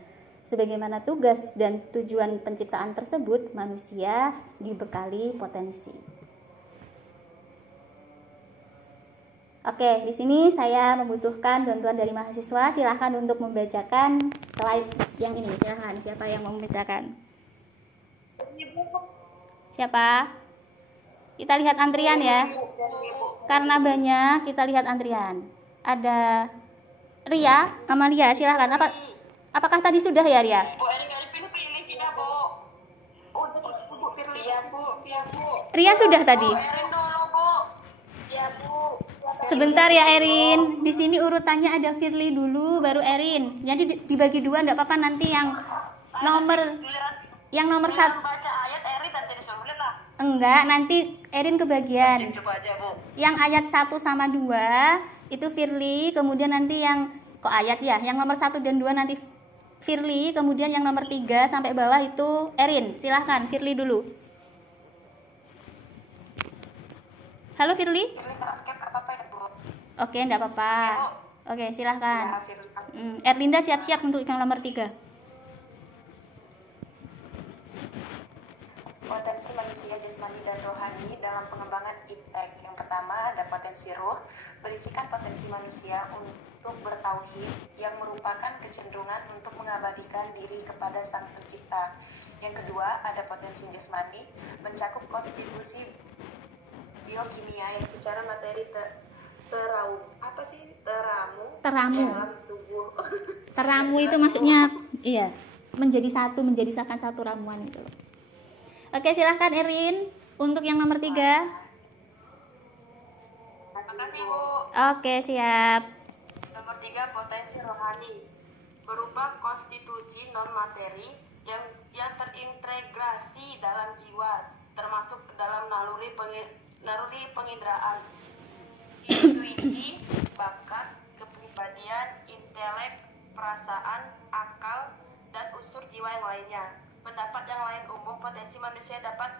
Sebagaimana tugas dan tujuan penciptaan tersebut, manusia dibekali potensi. Oke, di sini saya membutuhkan bantuan dari mahasiswa. Silahkan untuk membacakan slide yang ini. Silahkan, siapa yang mau membacakan? Siapa? Kita lihat antrian ya. Karena banyak, kita lihat antrian. Ada Ria, Amalia, silahkan. Apakah tadi sudah ya, Ria? Ria sudah tadi. Sebentar ya Erin, di sini urutannya ada Firly dulu, baru Erin. Jadi dibagi dua, enggak apa-apa, nanti yang nomor satu. Enggak, nanti Erin kebagian. Yang ayat 1 sama 2 itu Firly, kemudian nanti yang ayat ya, yang nomor 1 dan 2 nanti Firly, kemudian yang nomor 3 sampai bawah itu Erin. Silahkan Firly dulu. Halo Firly. Oke, enggak apa-apa. Oke, silahkan. Erlinda siap-siap untuk yang nomor 3. Potensi manusia jasmani dan rohani dalam pengembangan iptek. Yang pertama ada potensi ruh, berisikan potensi manusia untuk bertauhid yang merupakan kecenderungan untuk mengabadikan diri kepada Sang Pencipta. Yang kedua ada potensi jasmani, mencakup konstitusi biokimia yang secara materi apa sih teramu Teramu. dalam tubuh. Teramu itu maksudnya iya, menjadi seakan satu ramuan gitu loh. Oke, silahkan Erin untuk yang nomor 3. Terima kasih, Bu. Oke, siap. Nomor 3, potensi rohani berupa konstitusi non materi yang terintegrasi dalam jiwa, termasuk ke dalam naluri penginderaan, intuisi, bakat, kepribadian, intelek, perasaan, akal, dan unsur jiwa yang lainnya. Pendapat yang lain umum, potensi manusia dapat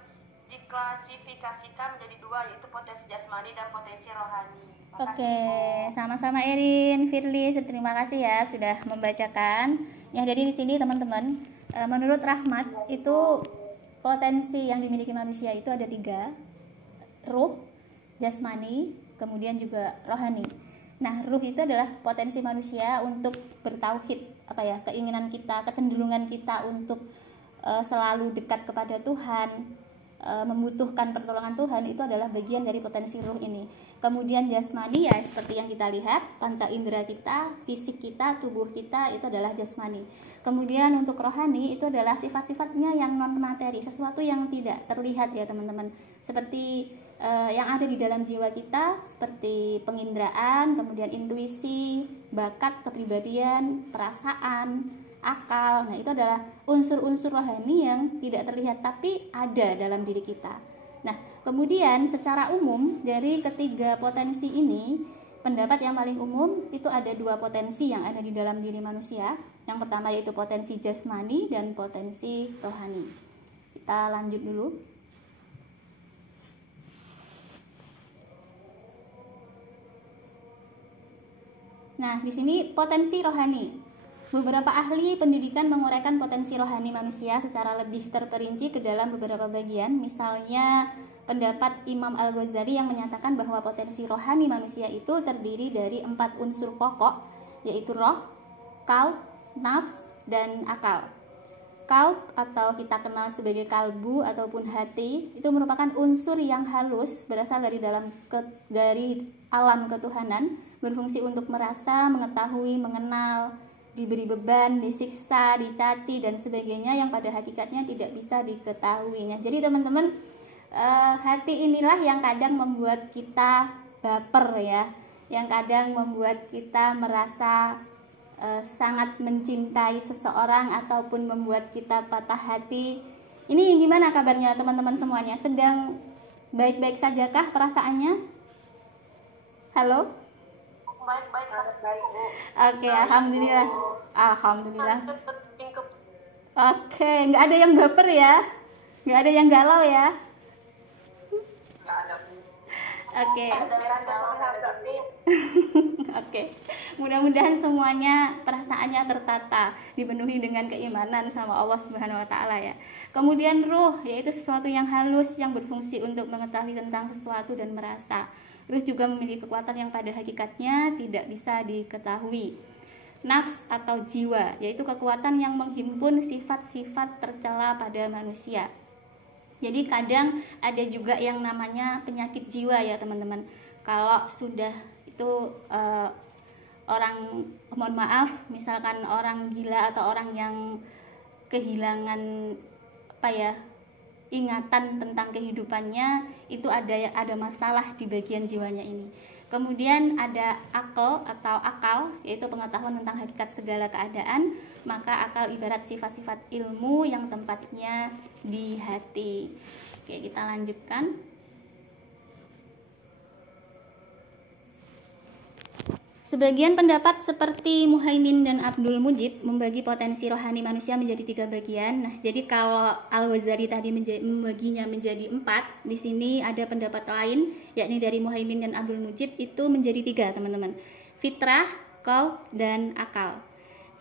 diklasifikasikan menjadi 2, yaitu potensi jasmani dan potensi rohani. Oke, sama-sama Erin, Firly, terima kasih ya sudah membacakan. Yang dari di sini teman-teman, menurut Rahmat itu potensi yang dimiliki manusia itu ada 3, ruh, jasmani, kemudian juga rohani. Nah, ruh itu adalah potensi manusia untuk bertauhid, keinginan kita, kecenderungan kita untuk selalu dekat kepada Tuhan, membutuhkan pertolongan Tuhan, itu adalah bagian dari potensi ruh ini. Kemudian jasmani ya seperti yang kita lihat, panca indera kita, fisik kita, tubuh kita itu adalah jasmani. Kemudian untuk rohani itu adalah sifat-sifatnya yang non materi, sesuatu yang tidak terlihat ya teman-teman, seperti yang ada di dalam jiwa kita, seperti penginderaan, kemudian intuisi, bakat, kepribadian, perasaan, akal. Nah, itu adalah unsur-unsur rohani yang tidak terlihat tapi ada dalam diri kita. Nah, kemudian secara umum dari ketiga potensi ini, pendapat yang paling umum itu ada 2 potensi yang ada di dalam diri manusia. Yang pertama yaitu potensi jasmani dan potensi rohani. Kita lanjut dulu. Nah, di sini potensi rohani. Beberapa ahli pendidikan menguraikan potensi rohani manusia secara lebih terperinci ke dalam beberapa bagian. Misalnya pendapat Imam Al-Ghazali yang menyatakan bahwa potensi rohani manusia itu terdiri dari 4 unsur pokok, yaitu roh, qalb, nafs, dan akal. Qalb atau kita kenal sebagai kalbu ataupun hati itu merupakan unsur yang halus berasal dari alam ketuhanan, berfungsi untuk merasa, mengetahui, mengenal, diberi beban, disiksa, dicaci, dan sebagainya yang pada hakikatnya tidak bisa diketahuinya. Jadi teman-teman, hati inilah yang kadang membuat kita baper ya, yang kadang membuat kita merasa sangat mencintai seseorang ataupun membuat kita patah hati. Ini gimana kabarnya teman-teman semuanya? Sedang baik-baik sajakah perasaannya? Halo? Baik-baik, Bu. Oke, alhamdulillah. Oke, nggak ada yang baper ya, nggak ada yang galau ya. Oke. Oke, mudah-mudahan semuanya perasaannya tertata, dipenuhi dengan keimanan sama Allah Subhanahu wa Ta'ala ya. Kemudian ruh, yaitu sesuatu yang halus yang berfungsi untuk mengetahui tentang sesuatu dan merasa. Ruh juga memiliki kekuatan yang pada hakikatnya tidak bisa diketahui. Nafs atau jiwa, yaitu kekuatan yang menghimpun sifat-sifat tercela pada manusia. Jadi kadang ada juga yang namanya penyakit jiwa ya teman-teman. Kalau sudah itu orang, mohon maaf, misalkan orang gila atau orang yang kehilangan ingatan tentang kehidupannya, itu ada masalah di bagian jiwanya ini. Kemudian ada akal atau akal, yaitu pengetahuan tentang hakikat segala keadaan. Maka akal ibarat sifat-sifat ilmu yang tempatnya di hati. Oke, kita lanjutkan. Sebagian pendapat seperti Muhaimin dan Abdul Mujib membagi potensi rohani manusia menjadi 3 bagian. Nah, jadi kalau Al-Ghazali tadi membaginya menjadi 4, di sini ada pendapat lain, yakni dari Muhaimin dan Abdul Mujib itu menjadi 3, teman-teman. Fitrah, qalb, dan akal.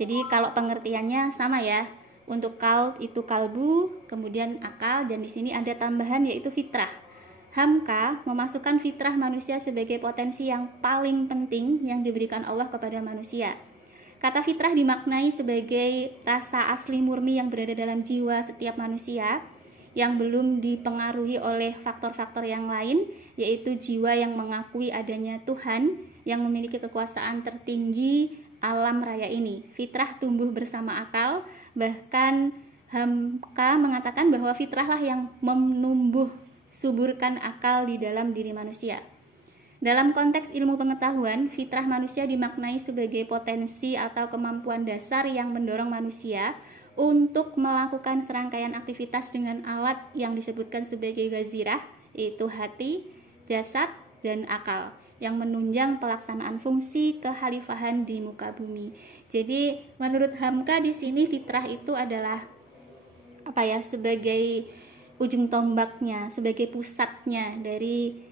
Jadi kalau pengertiannya sama ya. Untuk qalb itu kalbu, kemudian akal, dan di sini ada tambahan yaitu fitrah. Hamka memasukkan fitrah manusia sebagai potensi yang paling penting yang diberikan Allah kepada manusia. Kata fitrah dimaknai sebagai rasa asli murni yang berada dalam jiwa setiap manusia yang belum dipengaruhi oleh faktor-faktor yang lain, yaitu jiwa yang mengakui adanya Tuhan yang memiliki kekuasaan tertinggi alam raya ini. Fitrah tumbuh bersama akal, bahkan Hamka mengatakan bahwa fitrahlah yang menumbuh suburkan akal di dalam diri manusia. Dalam konteks ilmu pengetahuan, fitrah manusia dimaknai sebagai potensi atau kemampuan dasar yang mendorong manusia untuk melakukan serangkaian aktivitas dengan alat yang disebutkan sebagai gazirah, yaitu hati, jasad, dan akal, yang menunjang pelaksanaan fungsi kekhalifahan di muka bumi. Jadi menurut Hamka di sini fitrah itu adalah sebagai ujung tombaknya, sebagai pusatnya dari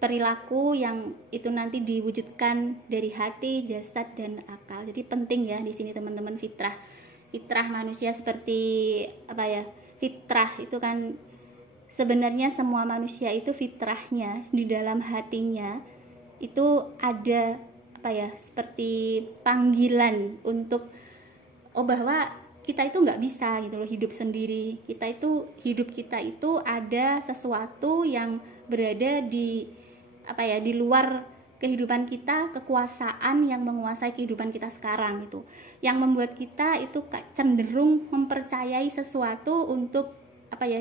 perilaku yang itu nanti diwujudkan dari hati, jasad, dan akal. Jadi penting ya di sini teman-teman fitrah manusia seperti fitrah itu kan sebenarnya semua manusia itu fitrahnya di dalam hatinya itu ada seperti panggilan untuk bahwa kita itu nggak bisa gitu loh hidup sendiri. Hidup kita itu ada sesuatu yang berada di di luar kehidupan kita, kekuasaan yang menguasai kehidupan kita sekarang itu, yang membuat kita itu cenderung mempercayai sesuatu untuk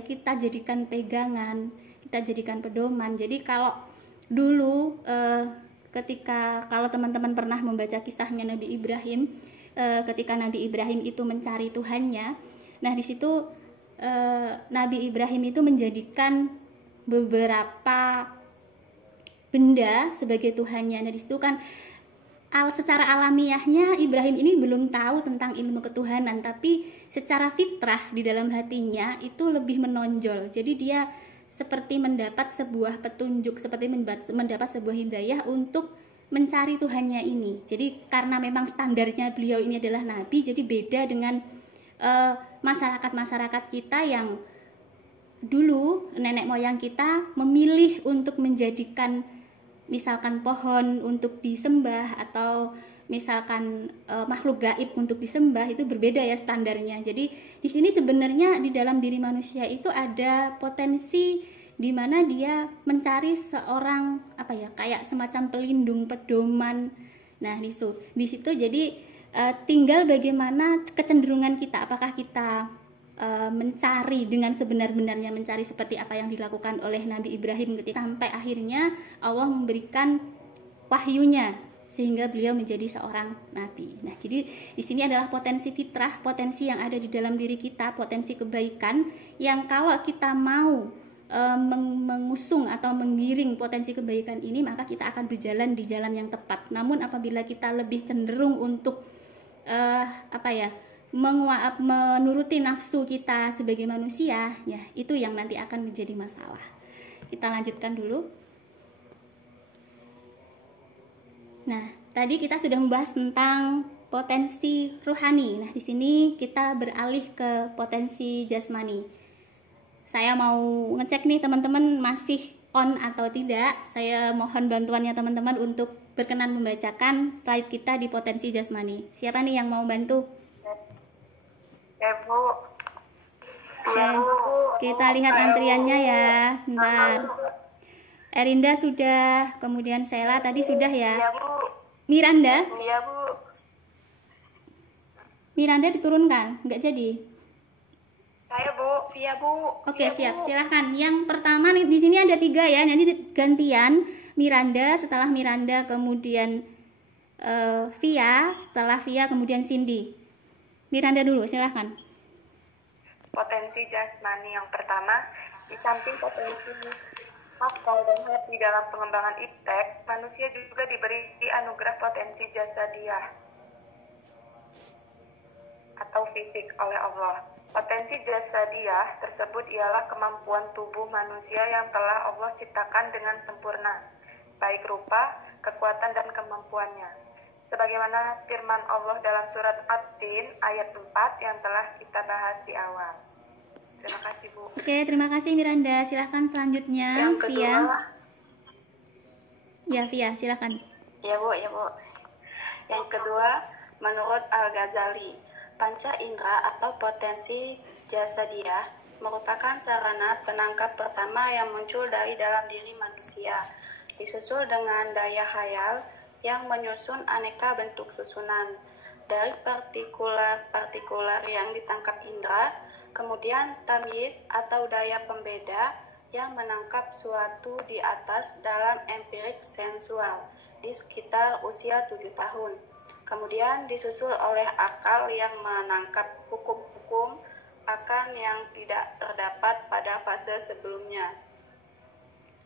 kita jadikan pegangan, kita jadikan pedoman. Jadi kalau dulu kalau teman-teman pernah membaca kisahnya Nabi Ibrahim, ketika Nabi Ibrahim itu mencari Tuhannya, nah di situ Nabi Ibrahim itu menjadikan beberapa benda sebagai Tuhannya. Nah di situ kan secara alamiahnya Ibrahim ini belum tahu tentang ilmu ketuhanan, tapi secara fitrah di dalam hatinya itu lebih menonjol. Jadi dia seperti mendapat sebuah petunjuk, seperti mendapat sebuah hidayah untuk mencari Tuhannya ini. Jadi karena memang standarnya beliau ini adalah nabi, jadi beda dengan masyarakat kita yang dulu nenek moyang kita memilih untuk menjadikan misalkan pohon untuk disembah atau misalkan makhluk gaib untuk disembah. Itu berbeda ya standarnya. Jadi di sini sebenarnya di dalam diri manusia itu ada potensi di mana dia mencari seorang kayak semacam pelindung, pedoman. Nah di situ jadi tinggal bagaimana kecenderungan kita, apakah kita mencari dengan sebenar-benarnya, mencari seperti apa yang dilakukan oleh Nabi Ibrahim ketika sampai akhirnya Allah memberikan wahyunya sehingga beliau menjadi seorang nabi. Nah, jadi di sini adalah potensi fitrah, potensi yang ada di dalam diri kita, potensi kebaikan yang kalau kita mau mengusung atau menggiring potensi kebaikan ini, maka kita akan berjalan di jalan yang tepat. Namun apabila kita lebih cenderung untuk menuruti nafsu kita sebagai manusia, ya itu yang nanti akan menjadi masalah. Kita lanjutkan dulu. Nah, tadi kita sudah membahas tentang potensi ruhani. Nah, di sini kita beralih ke potensi jasmani. Saya mau ngecek nih teman-teman masih on atau tidak. Saya mohon bantuannya teman-teman untuk berkenan membacakan slide kita di potensi jasmani. Siapa nih yang mau bantu? Ya Bu. Oke, kita lihat antriannya ya, sebentar. Erinda sudah, kemudian Sela tadi sudah ya. Iya Bu. Miranda? Iya Bu. Miranda diturunkan, nggak jadi. Saya Bu, iya Bu. Oke, siap, silahkan. Yang pertama nih di sini ada 3 ya, nanti gantian. Miranda, setelah Miranda kemudian Via, setelah Via kemudian Cindy. Miranda dulu, silahkan. Potensi jasmani yang pertama, di samping potensi akal dan hati dalam pengembangan iptek, manusia juga diberi anugerah potensi jasadiah atau fisik oleh Allah. Potensi jasadiah tersebut ialah kemampuan tubuh manusia yang telah Allah ciptakan dengan sempurna, baik rupa, kekuatan, dan kemampuannya. Sebagaimana firman Allah dalam surat At-Tin ayat 4 yang telah kita bahas di awal. Terima kasih Bu. Oke, terima kasih Miranda. Silahkan selanjutnya, Yang kedua, Via. Ya, Via, silahkan. Ya Bu, ya Bu. Yang kedua, menurut Al-Ghazali, panca indera atau potensi jasadiah merupakan sarana penangkap pertama yang muncul dari dalam diri manusia, disusul dengan daya khayal yang menyusun aneka bentuk susunan dari partikular-partikular yang ditangkap indera, kemudian tamyiz atau daya pembeda yang menangkap suatu di atas dalam empirik sensual di sekitar usia 7 tahun. Kemudian disusul oleh akal yang menangkap hukum-hukum akan yang tidak terdapat pada fase sebelumnya.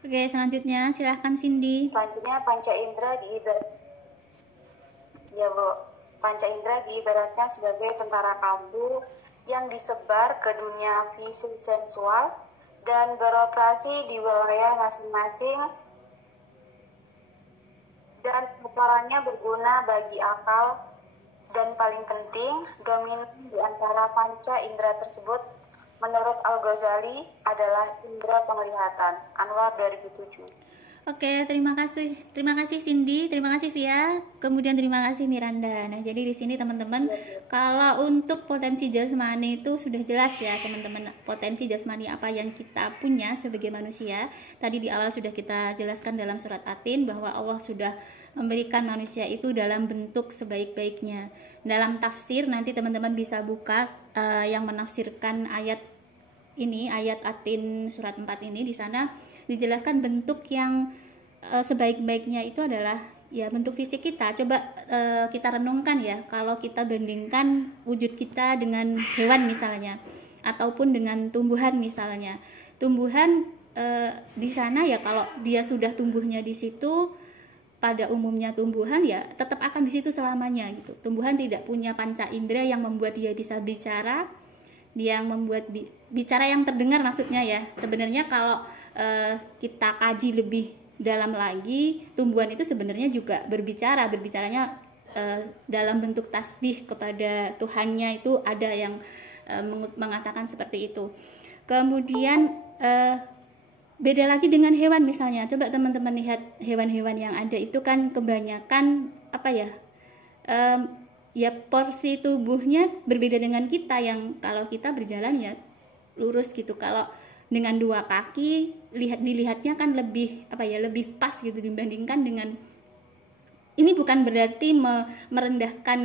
Oke, selanjutnya silahkan Cindy. Selanjutnya panca indera panca indera diibaratkan sebagai tentara kalbu yang disebar ke dunia fisik sensual dan beroperasi di wilayah masing-masing, dan perannya berguna bagi akal, dan paling penting dominan di antara panca indera tersebut menurut Al-Ghazali adalah indera penglihatan. Anwar 2007. Oke, terima kasih Cindy, terima kasih Via, kemudian terima kasih Miranda. Nah, jadi di sini teman-teman, kalau untuk potensi jasmani itu sudah jelas ya teman-teman, potensi jasmani apa yang kita punya sebagai manusia. Tadi di awal sudah kita jelaskan dalam surat Atin bahwa Allah sudah memberikan manusia itu dalam bentuk sebaik-baiknya. Dalam tafsir nanti teman-teman bisa buka yang menafsirkan ayat ini, ayat Atin surat 4 ini, di sana dijelaskan bentuk yang sebaik-baiknya itu adalah ya bentuk fisik kita. Coba kita renungkan ya, kalau kita bandingkan wujud kita dengan hewan misalnya, ataupun dengan tumbuhan misalnya. Tumbuhan di sana ya kalau dia sudah tumbuhnya di situ, pada umumnya tumbuhan ya tetap akan di situ selamanya gitu. Tumbuhan tidak punya panca indera yang membuat dia bisa bicara, dia yang membuat bicara yang terdengar maksudnya ya. Sebenarnya kalau kita kaji lebih dalam lagi, tumbuhan itu sebenarnya juga berbicaranya dalam bentuk tasbih kepada Tuhannya, itu ada yang mengatakan seperti itu. Kemudian beda lagi dengan hewan misalnya, coba teman-teman lihat hewan-hewan yang ada itu kan kebanyakan apa ya, ya porsi tubuhnya berbeda dengan kita, yang kalau kita berjalan ya lurus gitu, kalau dengan 2 kaki dilihatnya kan lebih apa ya, lebih pas gitu dibandingkan dengan ini. Bukan berarti merendahkan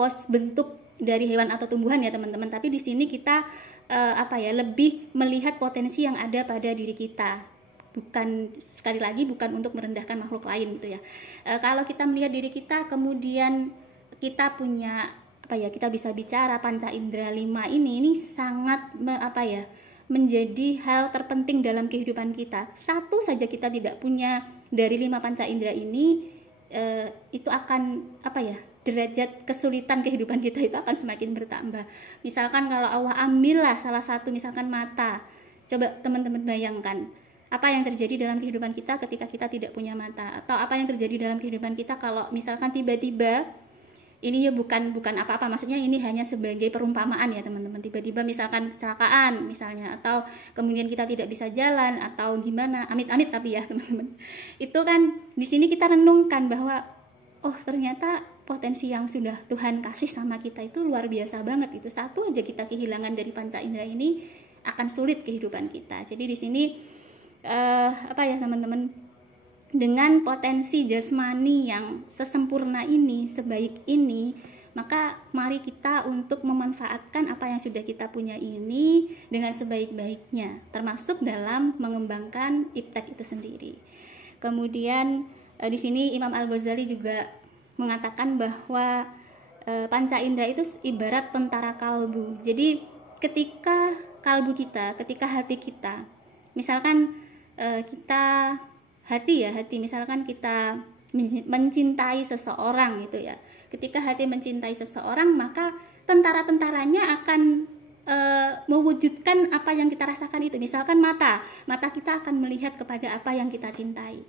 pos bentuk dari hewan atau tumbuhan ya teman-teman, tapi di sini kita apa ya, lebih melihat potensi yang ada pada diri kita. Bukan, sekali lagi bukan untuk merendahkan makhluk lain gitu ya. Kalau kita melihat diri kita, kemudian kita punya apa ya, kita bisa bicara, panca indera 5 ini sangat apa ya, menjadi hal terpenting dalam kehidupan kita. Satu saja kita tidak punya dari 5 panca indera ini, itu akan apa ya, derajat kesulitan kehidupan kita itu akan semakin bertambah. Misalkan kalau Allah ambillah salah satu, misalkan mata, coba teman-teman bayangkan apa yang terjadi dalam kehidupan kita ketika kita tidak punya mata, atau apa yang terjadi dalam kehidupan kita kalau misalkan tiba-tiba, ini ya bukan apa-apa, maksudnya ini hanya sebagai perumpamaan ya teman-teman, tiba-tiba misalkan kecelakaan misalnya, atau kemudian kita tidak bisa jalan atau gimana, amit-amit tapi ya teman-teman, itu kan di sini kita renungkan bahwa oh ternyata potensi yang sudah Tuhan kasih sama kita itu luar biasa banget. Itu satu aja kita kehilangan dari panca indera ini akan sulit kehidupan kita. Jadi di sini apa ya teman-teman, dengan potensi jasmani yang sesempurna ini, sebaik ini, maka mari kita untuk memanfaatkan apa yang sudah kita punya ini dengan sebaik-baiknya, termasuk dalam mengembangkan iptek itu sendiri. Kemudian di sini Imam Al-Ghazali juga mengatakan bahwa panca indera itu ibarat tentara kalbu. Jadi ketika kalbu kita, ketika hati kita, misalkan kita hati misalkan kita mencintai seseorang gitu ya, ketika hati mencintai seseorang, maka tentara-tentaranya akan mewujudkan apa yang kita rasakan itu. Misalkan mata kita akan melihat kepada apa yang kita cintai,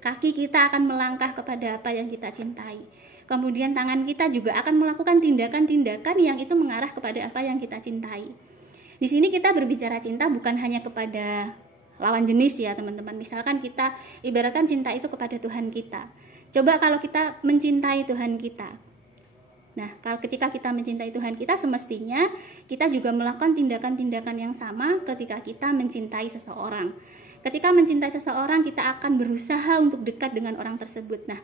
kaki kita akan melangkah kepada apa yang kita cintai, kemudian tangan kita juga akan melakukan tindakan-tindakan yang itu mengarah kepada apa yang kita cintai. Di sini kita berbicara cinta bukan hanya kepada lawan jenis ya teman-teman. Misalkan kita ibaratkan cinta itu kepada Tuhan kita. Coba kalau kita mencintai Tuhan kita, Nah, kalau ketika kita mencintai Tuhan kita, semestinya kita juga melakukan tindakan-tindakan yang sama ketika kita mencintai seseorang. Ketika mencintai seseorang, kita akan berusaha untuk dekat dengan orang tersebut. Nah,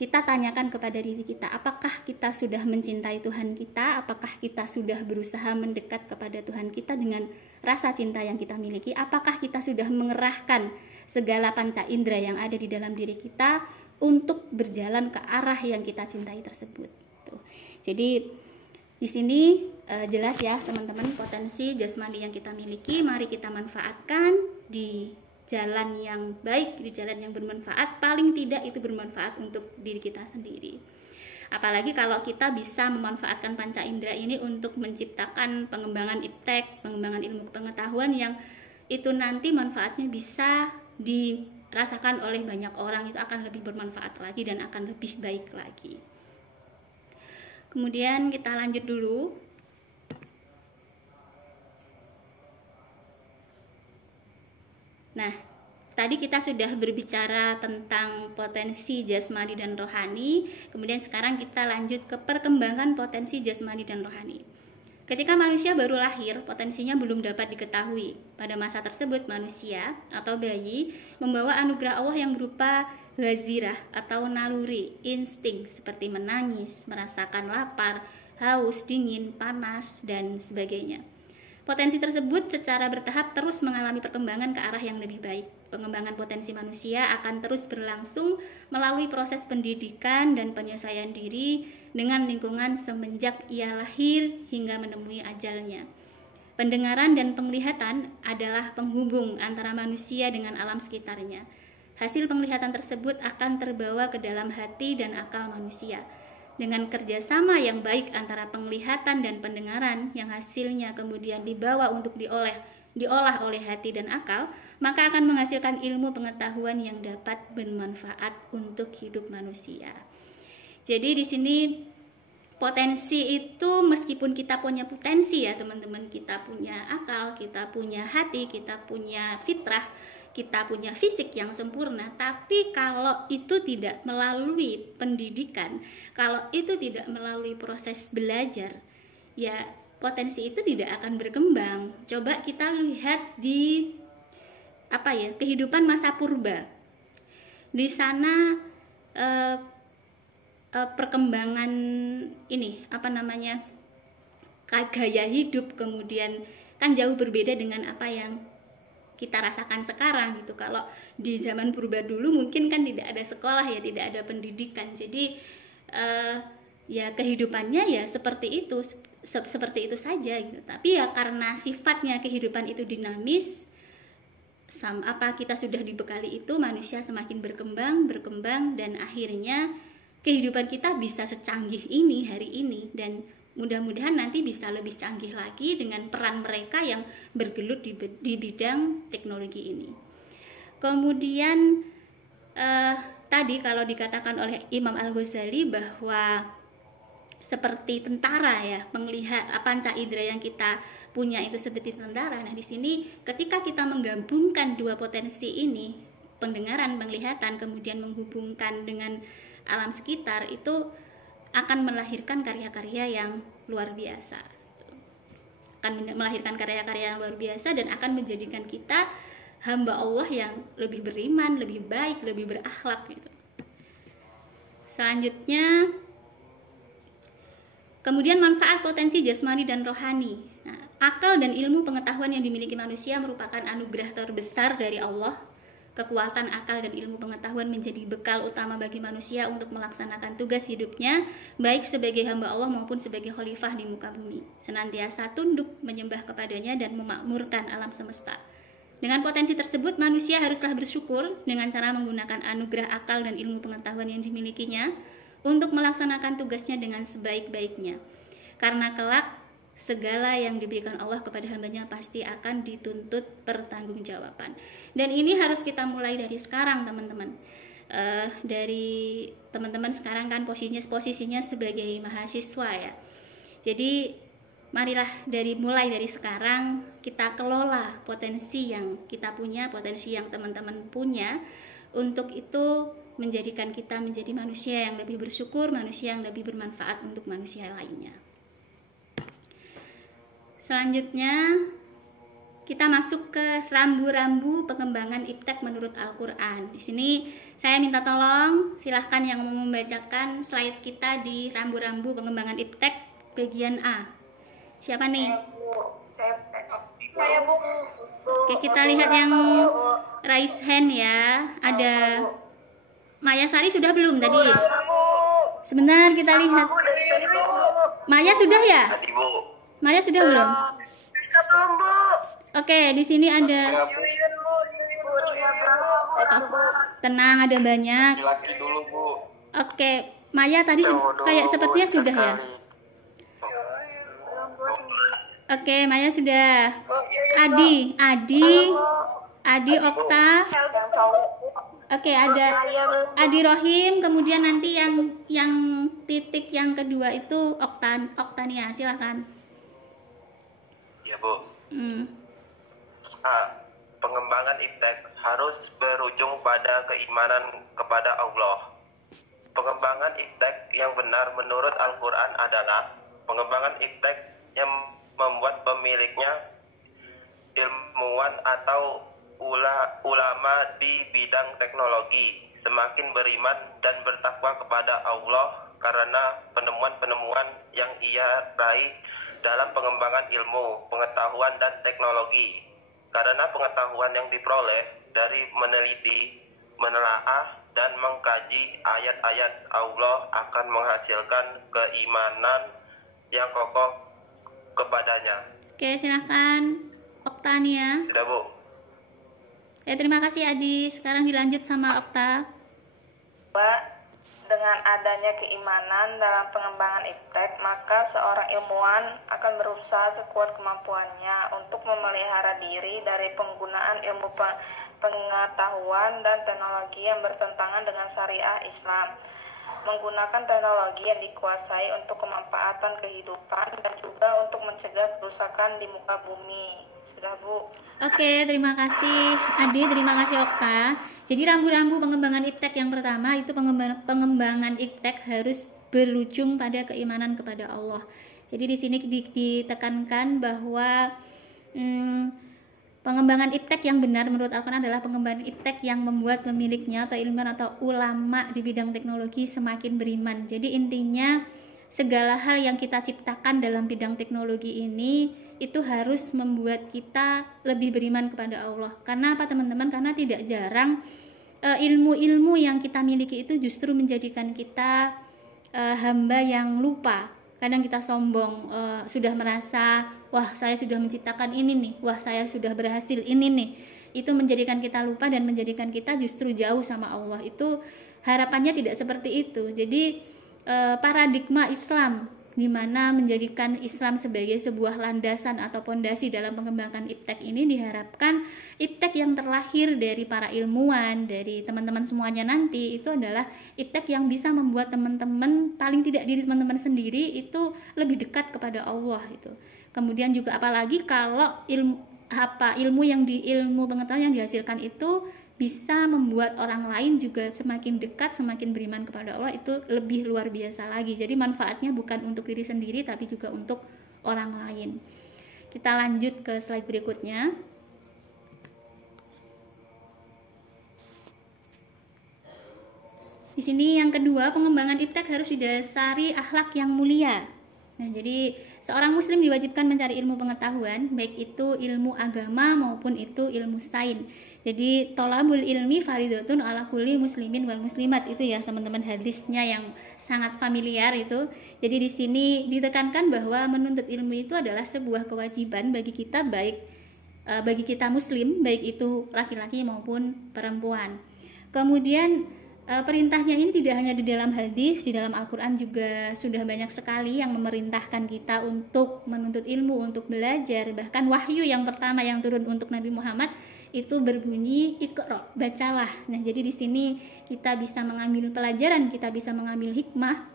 kita tanyakan kepada diri kita, apakah kita sudah mencintai Tuhan kita? Apakah kita sudah berusaha mendekat kepada Tuhan kita dengan rasa cinta yang kita miliki? Apakah kita sudah mengerahkan segala panca indera yang ada di dalam diri kita untuk berjalan ke arah yang kita cintai tersebut? Jadi di sini jelas ya teman-teman, potensi jasmani yang kita miliki, mari kita manfaatkan di jalan yang baik, di jalan yang bermanfaat. Paling tidak itu bermanfaat untuk diri kita sendiri. Apalagi kalau kita bisa memanfaatkan panca indera ini untuk menciptakan pengembangan iptek, pengembangan ilmu pengetahuan yang itu nanti manfaatnya bisa dirasakan oleh banyak orang, itu akan lebih bermanfaat lagi dan akan lebih baik lagi. Kemudian kita lanjut dulu. Nah, tadi kita sudah berbicara tentang potensi jasmani dan rohani. Kemudian sekarang kita lanjut ke perkembangan potensi jasmani dan rohani. Ketika manusia baru lahir, potensinya belum dapat diketahui. Pada masa tersebut, manusia atau bayi membawa anugerah Allah yang berupa ghazirah atau naluri, insting seperti menangis, merasakan lapar, haus, dingin, panas, dan sebagainya. Potensi tersebut secara bertahap terus mengalami perkembangan ke arah yang lebih baik. Pengembangan potensi manusia akan terus berlangsung melalui proses pendidikan dan penyesuaian diri dengan lingkungan semenjak ia lahir hingga menemui ajalnya. Pendengaran dan penglihatan adalah penghubung antara manusia dengan alam sekitarnya. Hasil penglihatan tersebut akan terbawa ke dalam hati dan akal manusia. Dengan kerjasama yang baik antara penglihatan dan pendengaran, yang hasilnya kemudian dibawa untuk diolah oleh hati dan akal, maka akan menghasilkan ilmu pengetahuan yang dapat bermanfaat untuk hidup manusia. Jadi di sini potensi itu, meskipun kita punya potensi ya teman-teman, kita punya akal, kita punya hati, kita punya fitrah, kita punya fisik yang sempurna, tapi kalau itu tidak melalui pendidikan, kalau itu tidak melalui proses belajar, ya potensi itu tidak akan berkembang. Coba kita lihat di kehidupan masa purba. Di sana perkembangan ini gaya hidup kemudian kan jauh berbeda dengan apa yang kita rasakan sekarang gitu. Kalau di zaman purba dulu mungkin kan tidak ada sekolah ya, tidak ada pendidikan. Jadi ya kehidupannya ya seperti itu saja gitu. Tapi ya karena sifatnya kehidupan itu dinamis, kita sudah dibekali itu, manusia semakin berkembang dan akhirnya kehidupan kita bisa secanggih ini hari ini, dan mudah-mudahan nanti bisa lebih canggih lagi dengan peran mereka yang bergelut di bidang teknologi ini. Kemudian tadi kalau dikatakan oleh Imam Al-Ghazali bahwa seperti tentara ya, panca indera yang kita punya itu seperti tentara. Nah, di sini ketika kita menggabungkan dua potensi ini, pendengaran, penglihatan, kemudian menghubungkan dengan alam sekitar, itu akan melahirkan karya-karya yang luar biasa. Akan melahirkan karya-karya yang luar biasa dan akan menjadikan kita hamba Allah yang lebih beriman, lebih baik, lebih berakhlak gitu. Selanjutnya, kemudian manfaat potensi jasmani dan rohani. Nah, akal dan ilmu pengetahuan yang dimiliki manusia merupakan anugerah terbesar dari Allah. Kekuatan akal dan ilmu pengetahuan menjadi bekal utama bagi manusia untuk melaksanakan tugas hidupnya, baik sebagai hamba Allah maupun sebagai khalifah di muka bumi, senantiasa tunduk menyembah kepadanya dan memakmurkan alam semesta. Dengan potensi tersebut, manusia haruslah bersyukur dengan cara menggunakan anugerah akal dan ilmu pengetahuan yang dimilikinya untuk melaksanakan tugasnya dengan sebaik-baiknya. Karena kelak segala yang diberikan Allah kepada hambanya pasti akan dituntut pertanggungjawaban. Dan ini harus kita mulai dari sekarang teman-teman. Dari teman-teman sekarang kan posisinya sebagai mahasiswa ya. Jadi marilah mulai dari sekarang kita kelola potensi yang kita punya, potensi yang teman-teman punya. Untuk itu menjadikan kita menjadi manusia yang lebih bersyukur, manusia yang lebih bermanfaat untuk manusia lainnya. Selanjutnya kita masuk ke rambu-rambu pengembangan iptek menurut Al-Quran. Di sini saya minta tolong, silahkan yang mau membacakan slide kita di rambu-rambu pengembangan iptek bagian A. Siapa nih? Saya Bu. Oke, kita lihat yang raise hand ya. Ada Maya Sari sudah belum tadi? Sebentar kita lihat. Maya sudah ya? Maya sudah belum? Belum Bu. Oke, di sini ada. Tenang, ada banyak. Oke, Maya tadi kayak sepertinya sudah ya. Oke, Maya sudah. Adi, Okta. Oke, ada Adi Rohim, kemudian nanti yang titik yang kedua itu Oktania, silakan. Ya, Bu. Pengembangan iptek harus berujung pada keimanan kepada Allah. Pengembangan iptek yang benar menurut Al-Quran adalah pengembangan iptek yang membuat pemiliknya ilmuwan atau ulama di bidang teknologi semakin beriman dan bertakwa kepada Allah karena penemuan-penemuan yang ia raih dalam pengembangan ilmu, pengetahuan, dan teknologi. Karena pengetahuan yang diperoleh dari meneliti, menelaah, dan mengkaji ayat-ayat Allah akan menghasilkan keimanan yang kokoh kepadanya. Oke, silahkan Oktania. Sudah, Bu. Terima kasih Adi. Sekarang dilanjut sama Okta. Dengan adanya keimanan dalam pengembangan iptek, maka seorang ilmuwan akan berusaha sekuat kemampuannya untuk memelihara diri dari penggunaan ilmu pengetahuan dan teknologi yang bertentangan dengan syariah Islam, menggunakan teknologi yang dikuasai untuk kemanfaatan kehidupan dan juga untuk mencegah kerusakan di muka bumi. Sudah, Bu. Oke, terima kasih Adi, terima kasih Okta. Jadi rambu-rambu pengembangan iptek yang pertama itu pengembangan iptek harus berujung pada keimanan kepada Allah. Jadi di sini ditekankan bahwa pengembangan iptek yang benar menurut Al-Quran adalah pengembangan iptek yang membuat pemiliknya atau ilmuwan atau ulama di bidang teknologi semakin beriman. Jadi intinya segala hal yang kita ciptakan dalam bidang teknologi ini itu harus membuat kita lebih beriman kepada Allah. Karena apa teman-teman? Karena tidak jarang ilmu-ilmu yang kita miliki itu justru menjadikan kita hamba yang lupa. Kadang kita sombong, sudah merasa, wah saya sudah menciptakan ini nih, wah saya sudah berhasil ini nih. Itu menjadikan kita lupa dan menjadikan kita justru jauh sama Allah. Itu harapannya tidak seperti itu. Jadi paradigma Islam di mana menjadikan Islam sebagai sebuah landasan atau pondasi dalam pengembangan iptek ini, diharapkan iptek yang terlahir dari para ilmuwan, dari teman-teman semuanya nanti, itu adalah iptek yang bisa membuat teman-teman, paling tidak diri teman-teman sendiri itu lebih dekat kepada Allah itu. Kemudian juga apalagi kalau ilmu pengetahuan yang dihasilkan itu bisa membuat orang lain juga semakin dekat, semakin beriman kepada Allah, itu lebih luar biasa lagi. Jadi manfaatnya bukan untuk diri sendiri tapi juga untuk orang lain. Kita lanjut ke slide berikutnya. Di sini yang kedua, pengembangan iptek harus didasari akhlak yang mulia. Nah, jadi seorang muslim diwajibkan mencari ilmu pengetahuan, baik itu ilmu agama maupun itu ilmu sains. Jadi tolabul ilmi faridatun ala kulli muslimin wal muslimat, itu ya teman-teman hadisnya yang sangat familiar itu. Jadi di sini ditekankan bahwa menuntut ilmu itu adalah sebuah kewajiban bagi kita, baik bagi kita muslim, baik itu laki-laki maupun perempuan. Kemudian perintahnya ini tidak hanya di dalam hadis, di dalam Al-Quran juga sudah banyak sekali yang memerintahkan kita untuk menuntut ilmu, untuk belajar. Bahkan wahyu yang pertama yang turun untuk Nabi Muhammad itu berbunyi Iqra, bacalah. Nah, jadi di sini kita bisa mengambil pelajaran, kita bisa mengambil hikmah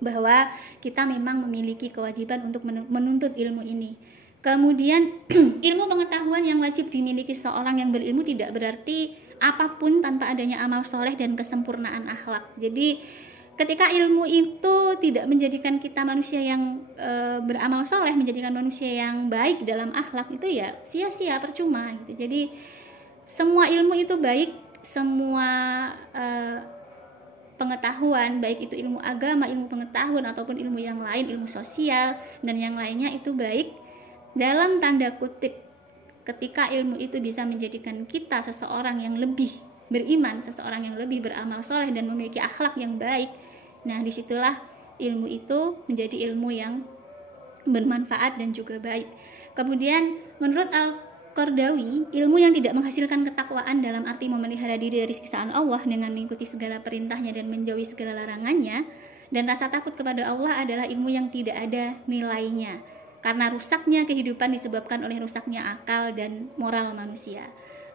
bahwa kita memang memiliki kewajiban untuk menuntut ilmu ini. Kemudian ilmu pengetahuan yang wajib dimiliki seorang yang berilmu tidak berarti apapun tanpa adanya amal soleh dan kesempurnaan akhlak. Jadi ketika ilmu itu tidak menjadikan kita manusia yang beramal soleh, menjadikan manusia yang baik dalam akhlak, itu ya sia-sia, percuma gitu. Jadi semua ilmu itu baik, semua pengetahuan, baik itu ilmu agama, ilmu pengetahuan ataupun ilmu yang lain, ilmu sosial dan yang lainnya itu baik dalam tanda kutip ketika ilmu itu bisa menjadikan kita seseorang yang lebih beriman, seseorang yang lebih beramal soleh dan memiliki akhlak yang baik. Nah, disitulah ilmu itu menjadi ilmu yang bermanfaat dan juga baik. Kemudian menurut Al-Qardawi, ilmu yang tidak menghasilkan ketakwaan dalam arti memelihara diri dari siksaan Allah dengan mengikuti segala perintahnya dan menjauhi segala larangannya, dan rasa takut kepada Allah adalah ilmu yang tidak ada nilainya, karena rusaknya kehidupan disebabkan oleh rusaknya akal dan moral manusia.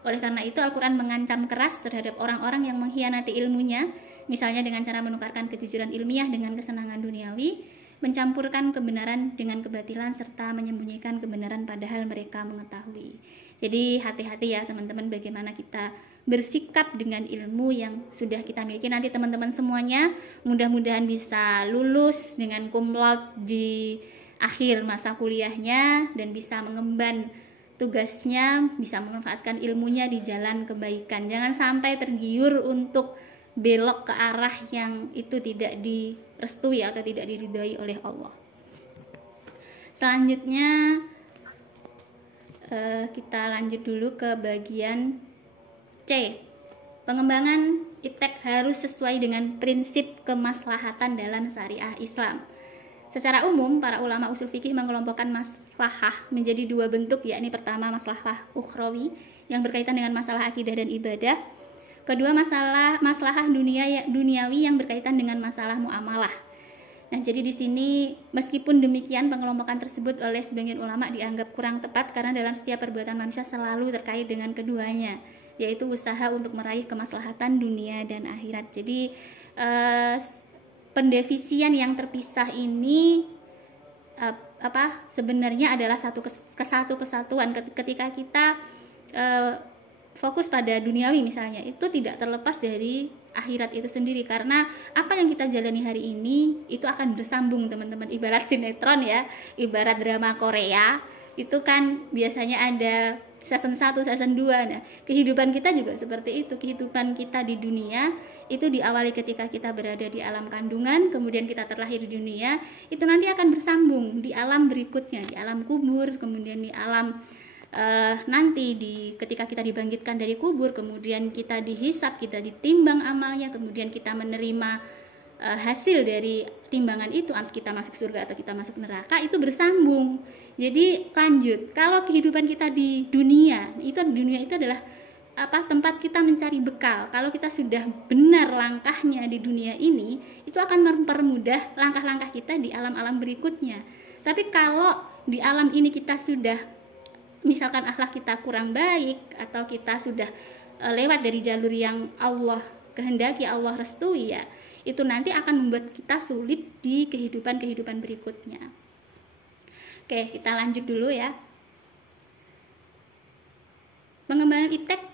Oleh karena itu Al-Quran mengancam keras terhadap orang-orang yang mengkhianati ilmunya, misalnya dengan cara menukarkan kejujuran ilmiah dengan kesenangan duniawi, mencampurkan kebenaran dengan kebatilan, serta menyembunyikan kebenaran padahal mereka mengetahui. Jadi hati-hati ya teman-teman bagaimana kita bersikap dengan ilmu yang sudah kita miliki. Nanti teman-teman semuanya mudah-mudahan bisa lulus dengan cum laude di akhir masa kuliahnya dan bisa mengemban tugasnya, bisa memanfaatkan ilmunya di jalan kebaikan. Jangan sampai tergiur untuk belok ke arah yang itu tidak direstui atau tidak diridhoi oleh Allah. Selanjutnya kita lanjut dulu ke bagian C. Pengembangan iptek harus sesuai dengan prinsip kemaslahatan dalam syariah Islam. Secara umum, para ulama usul fikih mengelompokkan maslahah menjadi dua bentuk, yakni pertama maslahah ukhrawi yang berkaitan dengan masalah akidah dan ibadah. Kedua, maslahah duniawi yang berkaitan dengan masalah muamalah. Nah, jadi di sini meskipun demikian pengelompokan tersebut oleh sebagian ulama dianggap kurang tepat karena dalam setiap perbuatan manusia selalu terkait dengan keduanya, yaitu usaha untuk meraih kemaslahatan dunia dan akhirat. Jadi pendefisian yang terpisah ini sebenarnya adalah satu kesatuan. Ketika kita fokus pada duniawi misalnya, itu tidak terlepas dari akhirat itu sendiri, karena apa yang kita jalani hari ini itu akan bersambung teman-teman. Ibarat sinetron ya, ibarat drama Korea, itu kan biasanya ada season 1, season 2. Nah, kehidupan kita juga seperti itu. Kehidupan kita di dunia itu diawali ketika kita berada di alam kandungan, kemudian kita terlahir di dunia, itu nanti akan bersambung di alam berikutnya, di alam kubur, kemudian di alam nanti ketika kita dibangkitkan dari kubur, kemudian kita dihisab, kita ditimbang amalnya, kemudian kita menerima hasil dari timbangan itu, kita masuk surga atau kita masuk neraka, itu bersambung. Jadi lanjut, kalau kehidupan kita di dunia itu adalah tempat kita mencari bekal. Kalau kita sudah benar langkahnya di dunia ini, itu akan mempermudah langkah-langkah kita di alam-alam berikutnya. Tapi kalau di alam ini kita sudah misalkan akhlak kita kurang baik, atau kita sudah lewat dari jalur yang Allah kehendaki, Allah restui, ya itu nanti akan membuat kita sulit di kehidupan berikutnya. Oke, kita lanjut dulu ya. Pengembangan iptek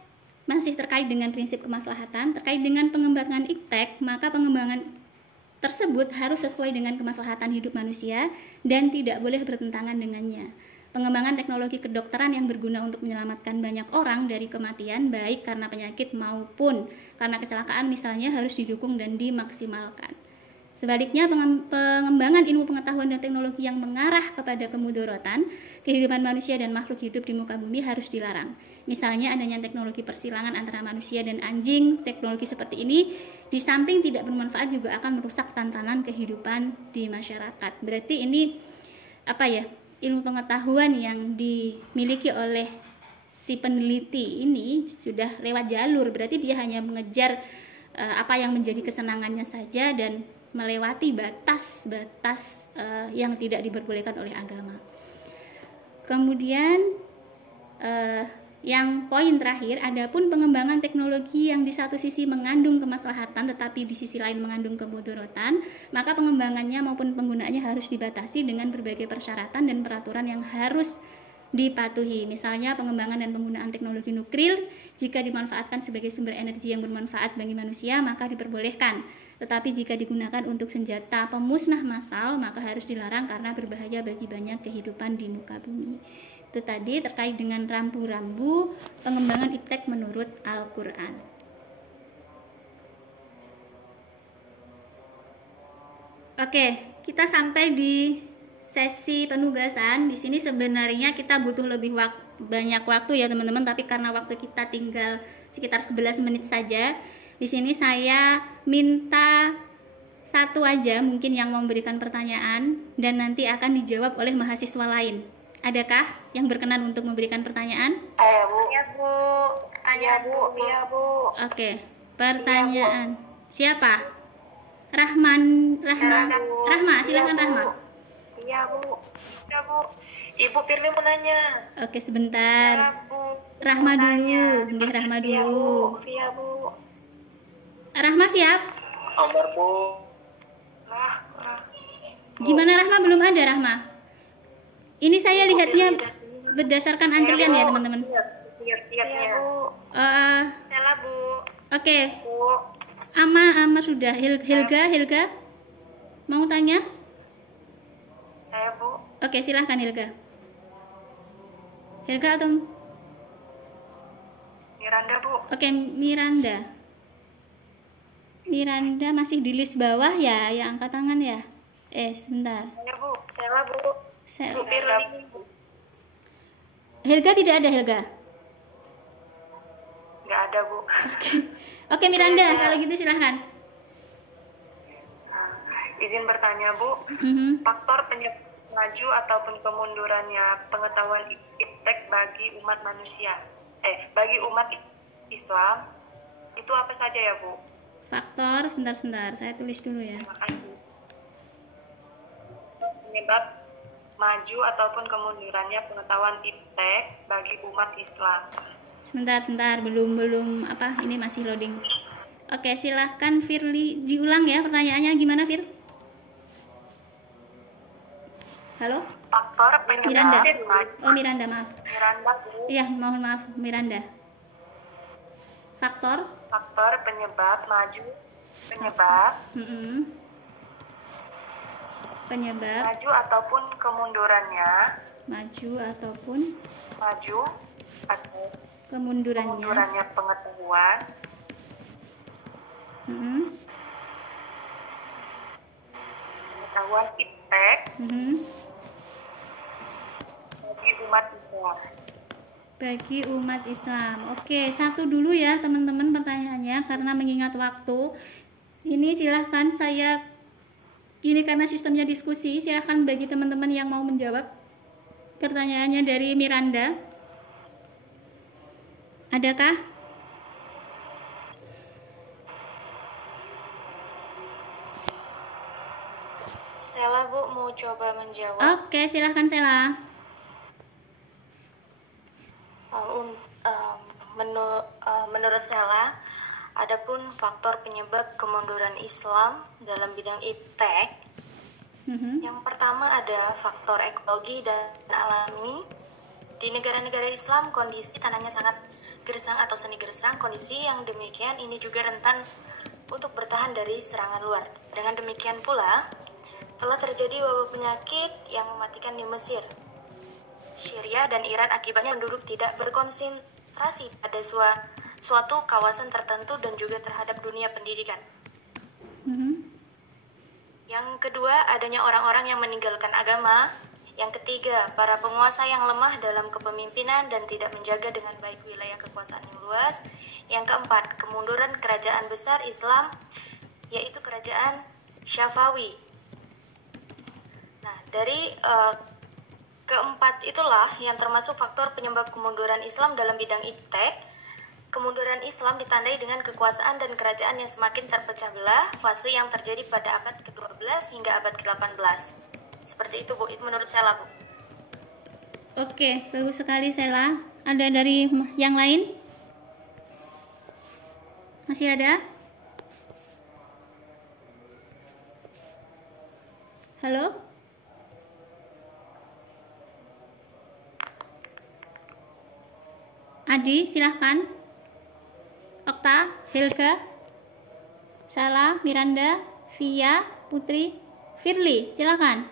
masih terkait dengan prinsip kemaslahatan. Terkait dengan pengembangan iptek, maka pengembangan tersebut harus sesuai dengan kemaslahatan hidup manusia dan tidak boleh bertentangan dengannya. Pengembangan teknologi kedokteran yang berguna untuk menyelamatkan banyak orang dari kematian, baik karena penyakit maupun karena kecelakaan misalnya, harus didukung dan dimaksimalkan. Sebaliknya, pengembangan ilmu pengetahuan dan teknologi yang mengarah kepada kemudorotan kehidupan manusia dan makhluk hidup di muka bumi harus dilarang. Misalnya adanya teknologi persilangan antara manusia dan anjing. Teknologi seperti ini di samping tidak bermanfaat juga akan merusak tatanan kehidupan di masyarakat. Berarti ini ilmu pengetahuan yang dimiliki oleh si peneliti ini sudah lewat jalur, berarti dia hanya mengejar apa yang menjadi kesenangannya saja dan melewati batas-batas yang tidak diperbolehkan oleh agama. Kemudian yang poin terakhir, adapun pengembangan teknologi yang di satu sisi mengandung kemaslahatan tetapi di sisi lain mengandung kemudorotan, maka pengembangannya maupun penggunaannya harus dibatasi dengan berbagai persyaratan dan peraturan yang harus dipatuhi. Misalnya pengembangan dan penggunaan teknologi nuklir jika dimanfaatkan sebagai sumber energi yang bermanfaat bagi manusia maka diperbolehkan. Tetapi jika digunakan untuk senjata pemusnah massal maka harus dilarang karena berbahaya bagi banyak kehidupan di muka bumi. Itu tadi terkait dengan rambu-rambu pengembangan iptek menurut Al-Qur'an. Oke, kita sampai di sesi penugasan. Di sini sebenarnya kita butuh lebih banyak waktu ya teman-teman, tapi karena waktu kita tinggal sekitar 11 menit saja, di sini saya minta satu aja mungkin yang memberikan pertanyaan dan nanti akan dijawab oleh mahasiswa lain. Adakah yang berkenan untuk memberikan pertanyaan? Bu. Ya, Bu. Tanya, Bu. Iya, Bu. Oke, pertanyaan. Siapa? Rahma, silakan Rahma. Iya, Bu. Ya, Bu. Ibu Firly mau nanya. Oke, sebentar. Salah, Bu. Rahma dulu, nggih Rahma dulu. Iya, Bu. Rahma siap? Amar Bu. Lah. Gimana Rahma? Belum ada Rahma. Ini saya lihatnya berdasarkan antrian ya teman-teman. Iya, Bu. Salah, Bu. Oke. Bu. Ama sudah. Hilga mau tanya? Saya, Bu. Oke, silahkan Hilga. Hilga atau Miranda, Bu. Oke, Miranda masih di list bawah ya, yang angkat tangan ya. Sebentar. Saya, Bu. Salah, Bu. Bu Firly. Hilga tidak ada Hilga. Nggak ada, Bu. Oke, Miranda, kalau gitu silahkan. Izin bertanya, Bu. Faktor penyebab maju ataupun kemundurannya pengetahuan iptek bagi umat manusia, bagi umat Islam itu apa saja ya, Bu? Faktor, sebentar, saya tulis dulu ya. Makasih. Penyebab maju ataupun kemundurannya pengetahuan iptek bagi umat Islam. Sebentar, belum ini masih loading. Oke, silahkan Firly diulang ya pertanyaannya, gimana Fir? Halo? Faktor penyebab Miranda. maju. Oh, Miranda, maaf. Miranda, Bu. Iya, mohon maaf Miranda. Faktor Penyebab penyebab maju ataupun kemundurannya kemundurannya pengetahuan iptek bagi umat Islam. Oke, satu dulu ya teman-teman pertanyaannya karena mengingat waktu. Ini silahkan ini karena sistemnya diskusi, silahkan bagi teman-teman yang mau menjawab pertanyaannya dari Miranda. Adakah? Sela, Bu, mau coba menjawab. Oke, silahkan Sela. Menurut Sela, adapun faktor penyebab kemunduran Islam dalam bidang iptek, yang pertama ada faktor ekologi dan alami. Di negara-negara Islam, kondisi tanahnya sangat gersang atau semi gersang. Kondisi yang demikian ini juga rentan untuk bertahan dari serangan luar. Dengan demikian pula, telah terjadi wabah penyakit yang mematikan di Mesir, Syria, dan Iran akibatnya penduduk tidak berkonsentrasi pada suatu kawasan tertentu dan juga terhadap dunia pendidikan. Yang kedua, adanya orang-orang yang meninggalkan agama. Yang ketiga, para penguasa yang lemah dalam kepemimpinan dan tidak menjaga dengan baik wilayah kekuasaan yang luas. Yang keempat, kemunduran kerajaan besar Islam, yaitu kerajaan Syafawi. Nah, dari keempat itulah yang termasuk faktor penyebab kemunduran Islam dalam bidang iptek. Kemunduran Islam ditandai dengan kekuasaan dan kerajaan yang semakin terpecah belah, fase yang terjadi pada abad ke-12 hingga abad ke-18. Seperti itu, Bu, menurut Sela, Bu. Oke, bagus sekali Sela. Ada dari yang lain? Masih ada? Halo? Adi, silahkan. Okta, Helga, Sala, Miranda, Via, Putri, Firly, silahkan.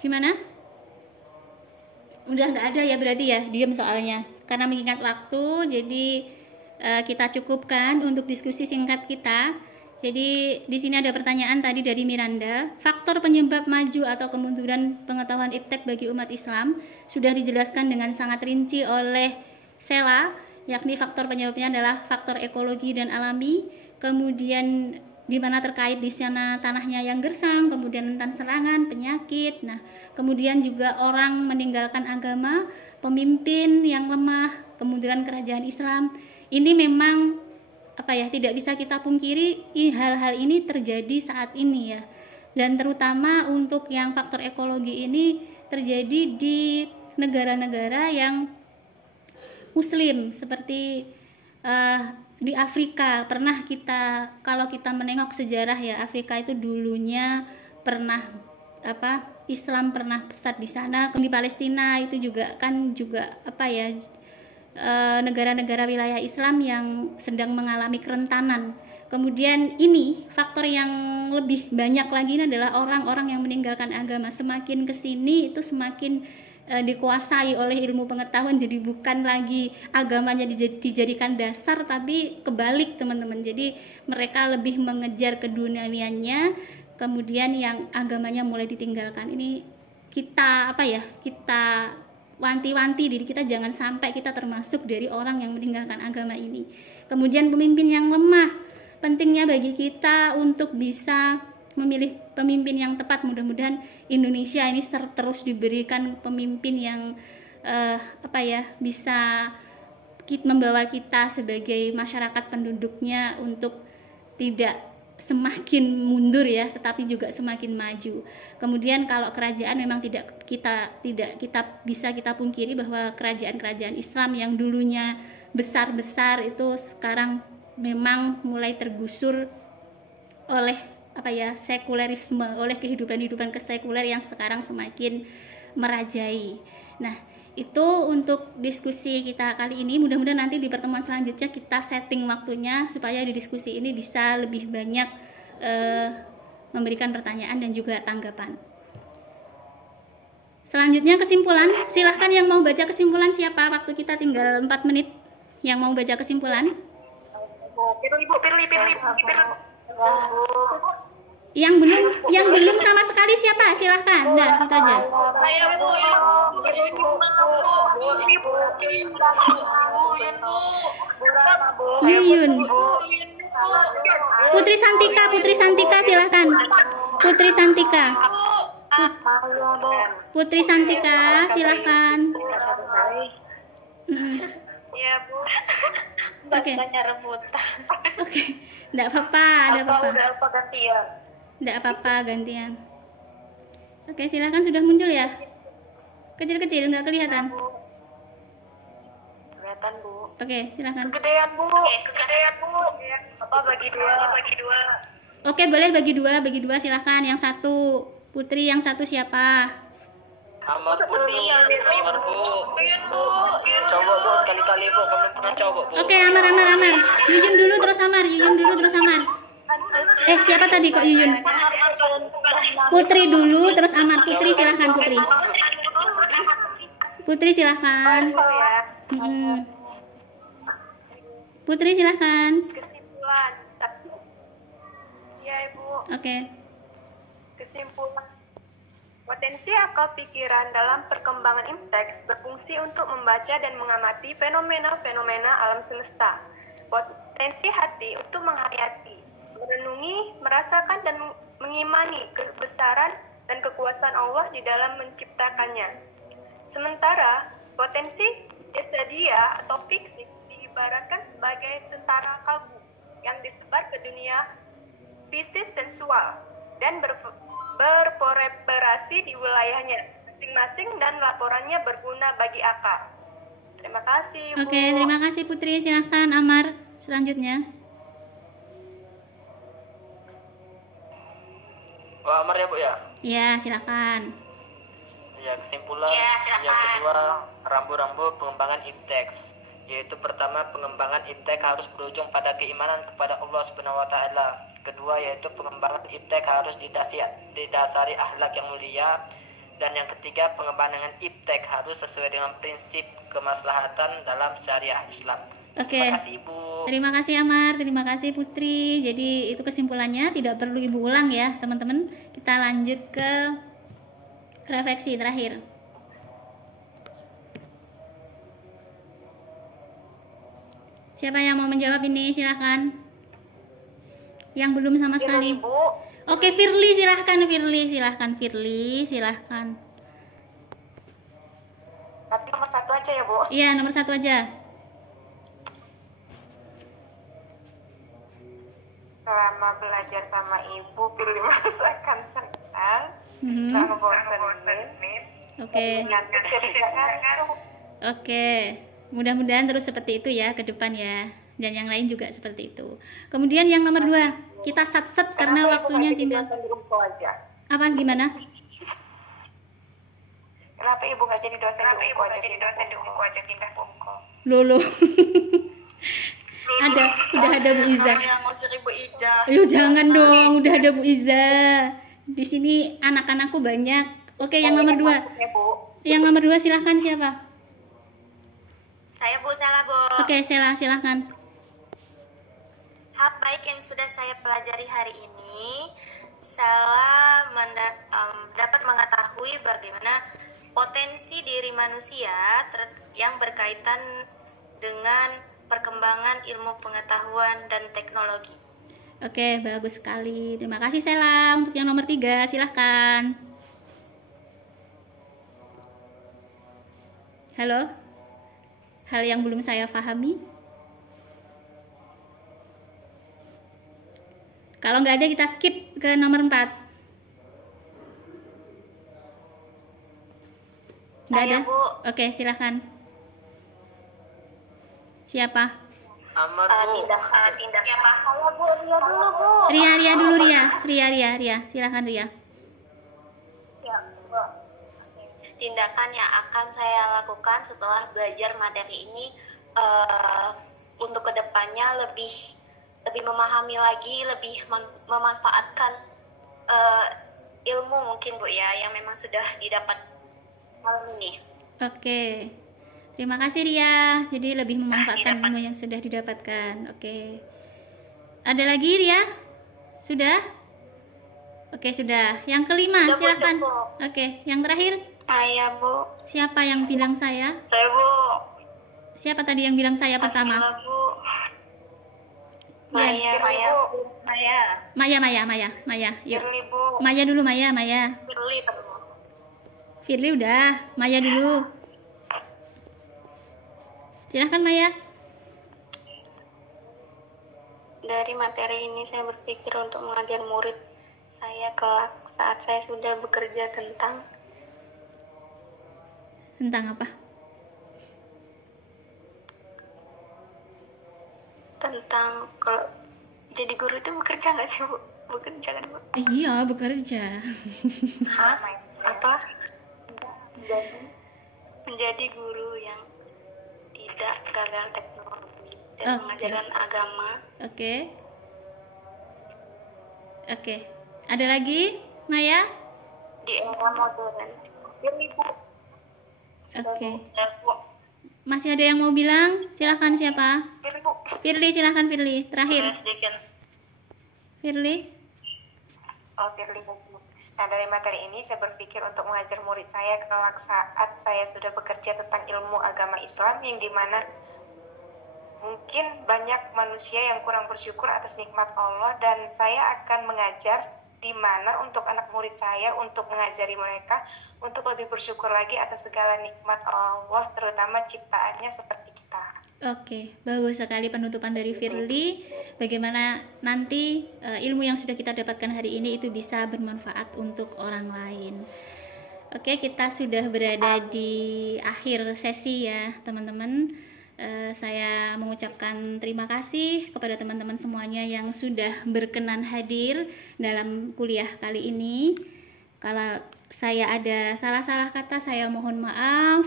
Gimana? Udah nggak ada ya berarti ya, diam soalnya. Karena mengingat waktu, jadi kita cukupkan untuk diskusi singkat kita. Jadi di sini ada pertanyaan tadi dari Miranda. Faktor penyebab maju atau kemunduran pengetahuan iptek bagi umat Islam sudah dijelaskan dengan sangat rinci oleh Sela, yakni faktor penyebabnya adalah faktor ekologi dan alami, kemudian di mana terkait di sana tanahnya yang gersang, kemudian rentan serangan, penyakit. Nah, kemudian juga orang meninggalkan agama, pemimpin yang lemah, kemunduran kerajaan Islam. Ini memang tidak bisa kita pungkiri, hal-hal ini terjadi saat ini ya. Dan terutama untuk yang faktor ekologi ini terjadi di negara-negara yang muslim seperti di Afrika. Pernah kalau kita menengok sejarah ya, Afrika itu dulunya pernah Islam pernah pesat di sana. Di Palestina itu juga negara-negara wilayah Islam yang sedang mengalami kerentanan. Kemudian ini faktor yang lebih banyak lagi ini adalah orang-orang yang meninggalkan agama. Semakin kesini itu semakin dikuasai oleh ilmu pengetahuan, jadi bukan lagi agamanya dijadikan dasar, tapi kebalik teman-teman. Jadi mereka lebih mengejar keduniawiannya, kemudian yang agamanya mulai ditinggalkan. Ini kita wanti-wanti diri kita jangan sampai kita termasuk dari orang yang meninggalkan agama ini. Kemudian pemimpin yang lemah, pentingnya bagi kita untuk bisa memilih pemimpin yang tepat. Mudah-mudahan Indonesia ini terus diberikan pemimpin yang bisa membawa kita sebagai masyarakat penduduknya untuk tidak semakin mundur ya, tetapi juga semakin maju. Kemudian kalau kerajaan memang tidak bisa kita pungkiri bahwa kerajaan-kerajaan Islam yang dulunya besar-besar itu sekarang memang mulai tergusur oleh sekulerisme, oleh kehidupan kesekuler yang sekarang semakin merajai. Nah, itu untuk diskusi kita kali ini. Mudah-mudahan nanti di pertemuan selanjutnya kita setting waktunya supaya di diskusi ini bisa lebih banyak memberikan pertanyaan dan juga tanggapan. Selanjutnya kesimpulan. Silahkan yang mau baca kesimpulan siapa? Waktu kita tinggal 4 menit. Yang mau baca kesimpulan? Yang belum sama sekali siapa? Silahkan. Nah, itu aja. Yuyun. Putri Santika silahkan. Putri Santika silahkan. Iya, Bu. Oke. Oke. Enggak apa-apa, Enggak apa-apa, gantian. Oke, silakan, sudah muncul ya? Kecil-kecil, enggak kelihatan. Kelihatan, Bu. Oke, silakan. Kegedean, Bu. Apa bagi dua? Oke, boleh bagi dua silakan. Yang satu Putri, yang satu siapa? Amar Putri, Bu. Coba Bu, sekali-kali Bu, kami pernah coba Bu. Oke, Amar. Yuyun dulu terus Amar. Siapa tadi kok Yuyun? Putri dulu terus Amar. Putri silahkan Putri. Putri silahkan. Putri silahkan. Kesimpulan. Iya, Ibu. Oke. Kesimpulan. Potensi akal pikiran dalam perkembangan imteks berfungsi untuk membaca dan mengamati fenomena-fenomena alam semesta. Potensi hati untuk menghayati, merenungi, merasakan dan mengimani kebesaran dan kekuasaan Allah di dalam menciptakannya. Sementara potensi jasadia atau fisik diibaratkan sebagai tentara kalbu yang disebar ke dunia fisik sensual dan berkooperasi di wilayahnya masing-masing dan laporannya berguna bagi akal. Terima kasih, Bu. Oke, terima kasih Putri. Silahkan Amar selanjutnya. Amar ya Bu ya? Iya, silakan. Ya, kesimpulan Ya, yang silakan. kedua, rambu-rambu pengembangan iptek, yaitu pertama, pengembangan iptek harus berujung pada keimanan kepada Allah Subhanahu wa taala. Kedua, yaitu pengembangan iptek harus didasari akhlak yang mulia. Dan yang ketiga, pengembangan iptek harus sesuai dengan prinsip kemaslahatan dalam syariah Islam. Oke. Terima kasih Ibu. Terima kasih Amar, terima kasih Putri. Jadi itu kesimpulannya, tidak perlu Ibu ulang ya teman-teman. Kita lanjut ke refleksi terakhir. Siapa yang mau menjawab ini? Silahkan. Yang belum sama sekali. Oke, Firly silahkan. Silahkan. Tapi nomor 1 aja ya, Bu. Iya, nomor 1 aja. Selama belajar sama Ibu, Firly merasakan senang, Mhm. tak bosan. Oke. Oke. Mudah-mudahan terus seperti itu ya ke depan ya. Dan yang lain juga seperti itu. Kemudian yang nomor 2, kita sat-set karena waktunya tinggal. Apa gimana? Kenapa Ibu nggak jadi dosen di UKO aja pindah ke UKO? Lolo. Udah ada Bu Iza. Yang ngusir Ibu Ija. Ayo jangan dong, udah ada Bu Iza. Di sini anak-anakku banyak. Oke, yang nomor 2. Yang nomor 2 silahkan siapa? Saya Bu, Sela Bu. Oke, Sela silahkan. Hal baik yang sudah saya pelajari hari ini, Sela dapat mengetahui bagaimana potensi diri manusia yang berkaitan dengan perkembangan ilmu pengetahuan dan teknologi. Oke, bagus sekali. Terima kasih Sela. Untuk yang nomor 3 silahkan. Halo. Hal yang belum saya pahami. Kalau nggak ada kita skip ke nomor 4. Nggak ada? Bu. Oke, silahkan. Siapa? Amar Bu. Tindakan saya Bu, Ria dulu Bu. Ria dulu Ria. Silahkan Ria. Ya, Bu. Tindakan yang akan saya lakukan setelah belajar materi ini untuk kedepannya lebih memahami lagi, lebih memanfaatkan ilmu mungkin Bu ya yang memang sudah didapat malam ini. Oke. Terima kasih Ria. Jadi lebih memanfaatkan ilmu yang sudah didapatkan. Oke. Ada lagi Ria? Sudah? Oke, sudah. Yang kelima, silahkan. Oke, yang terakhir. Saya, Bu. Siapa yang bilang saya? Saya Bu. Siapa tadi yang bilang saya pertama? Maya. Maya. Yuk. Firly, Bu. Maya dulu, Maya. Firly tadi Bu. Firly udah, Maya dulu. Silahkan Maya. Dari materi ini saya berpikir untuk mengajar murid saya kelak saat saya sudah bekerja tentang apa? Tentang kalau jadi guru itu bekerja nggak sih Bu? Bekerja kan Bu? Iya, bekerja. Hah? Apa? Menjadi guru yang tidak gagal teknologi dan mengajarkan agama. Oke. Ada lagi, Maya? Di era modern. Oke. Masih ada yang mau bilang? Silakan siapa? Firly, silakan Firly. Terakhir. Firly. Firly. Nah, dari materi ini saya berpikir untuk mengajar murid saya kelak saat saya sudah bekerja tentang ilmu agama Islam yang dimana mungkin banyak manusia yang kurang bersyukur atas nikmat Allah, dan saya akan mengajar di mana untuk anak murid saya untuk mengajari mereka untuk lebih bersyukur lagi atas segala nikmat Allah, terutama ciptaannya seperti kita. Oke, bagus sekali penutupan dari Firly. Bagaimana nanti ilmu yang sudah kita dapatkan hari ini itu bisa bermanfaat untuk orang lain. Oke, kita sudah berada di akhir sesi ya teman-teman. Saya mengucapkan terima kasih kepada teman-teman semuanya yang sudah berkenan hadir dalam kuliah kali ini. saya ada salah-salah kata, saya mohon maaf.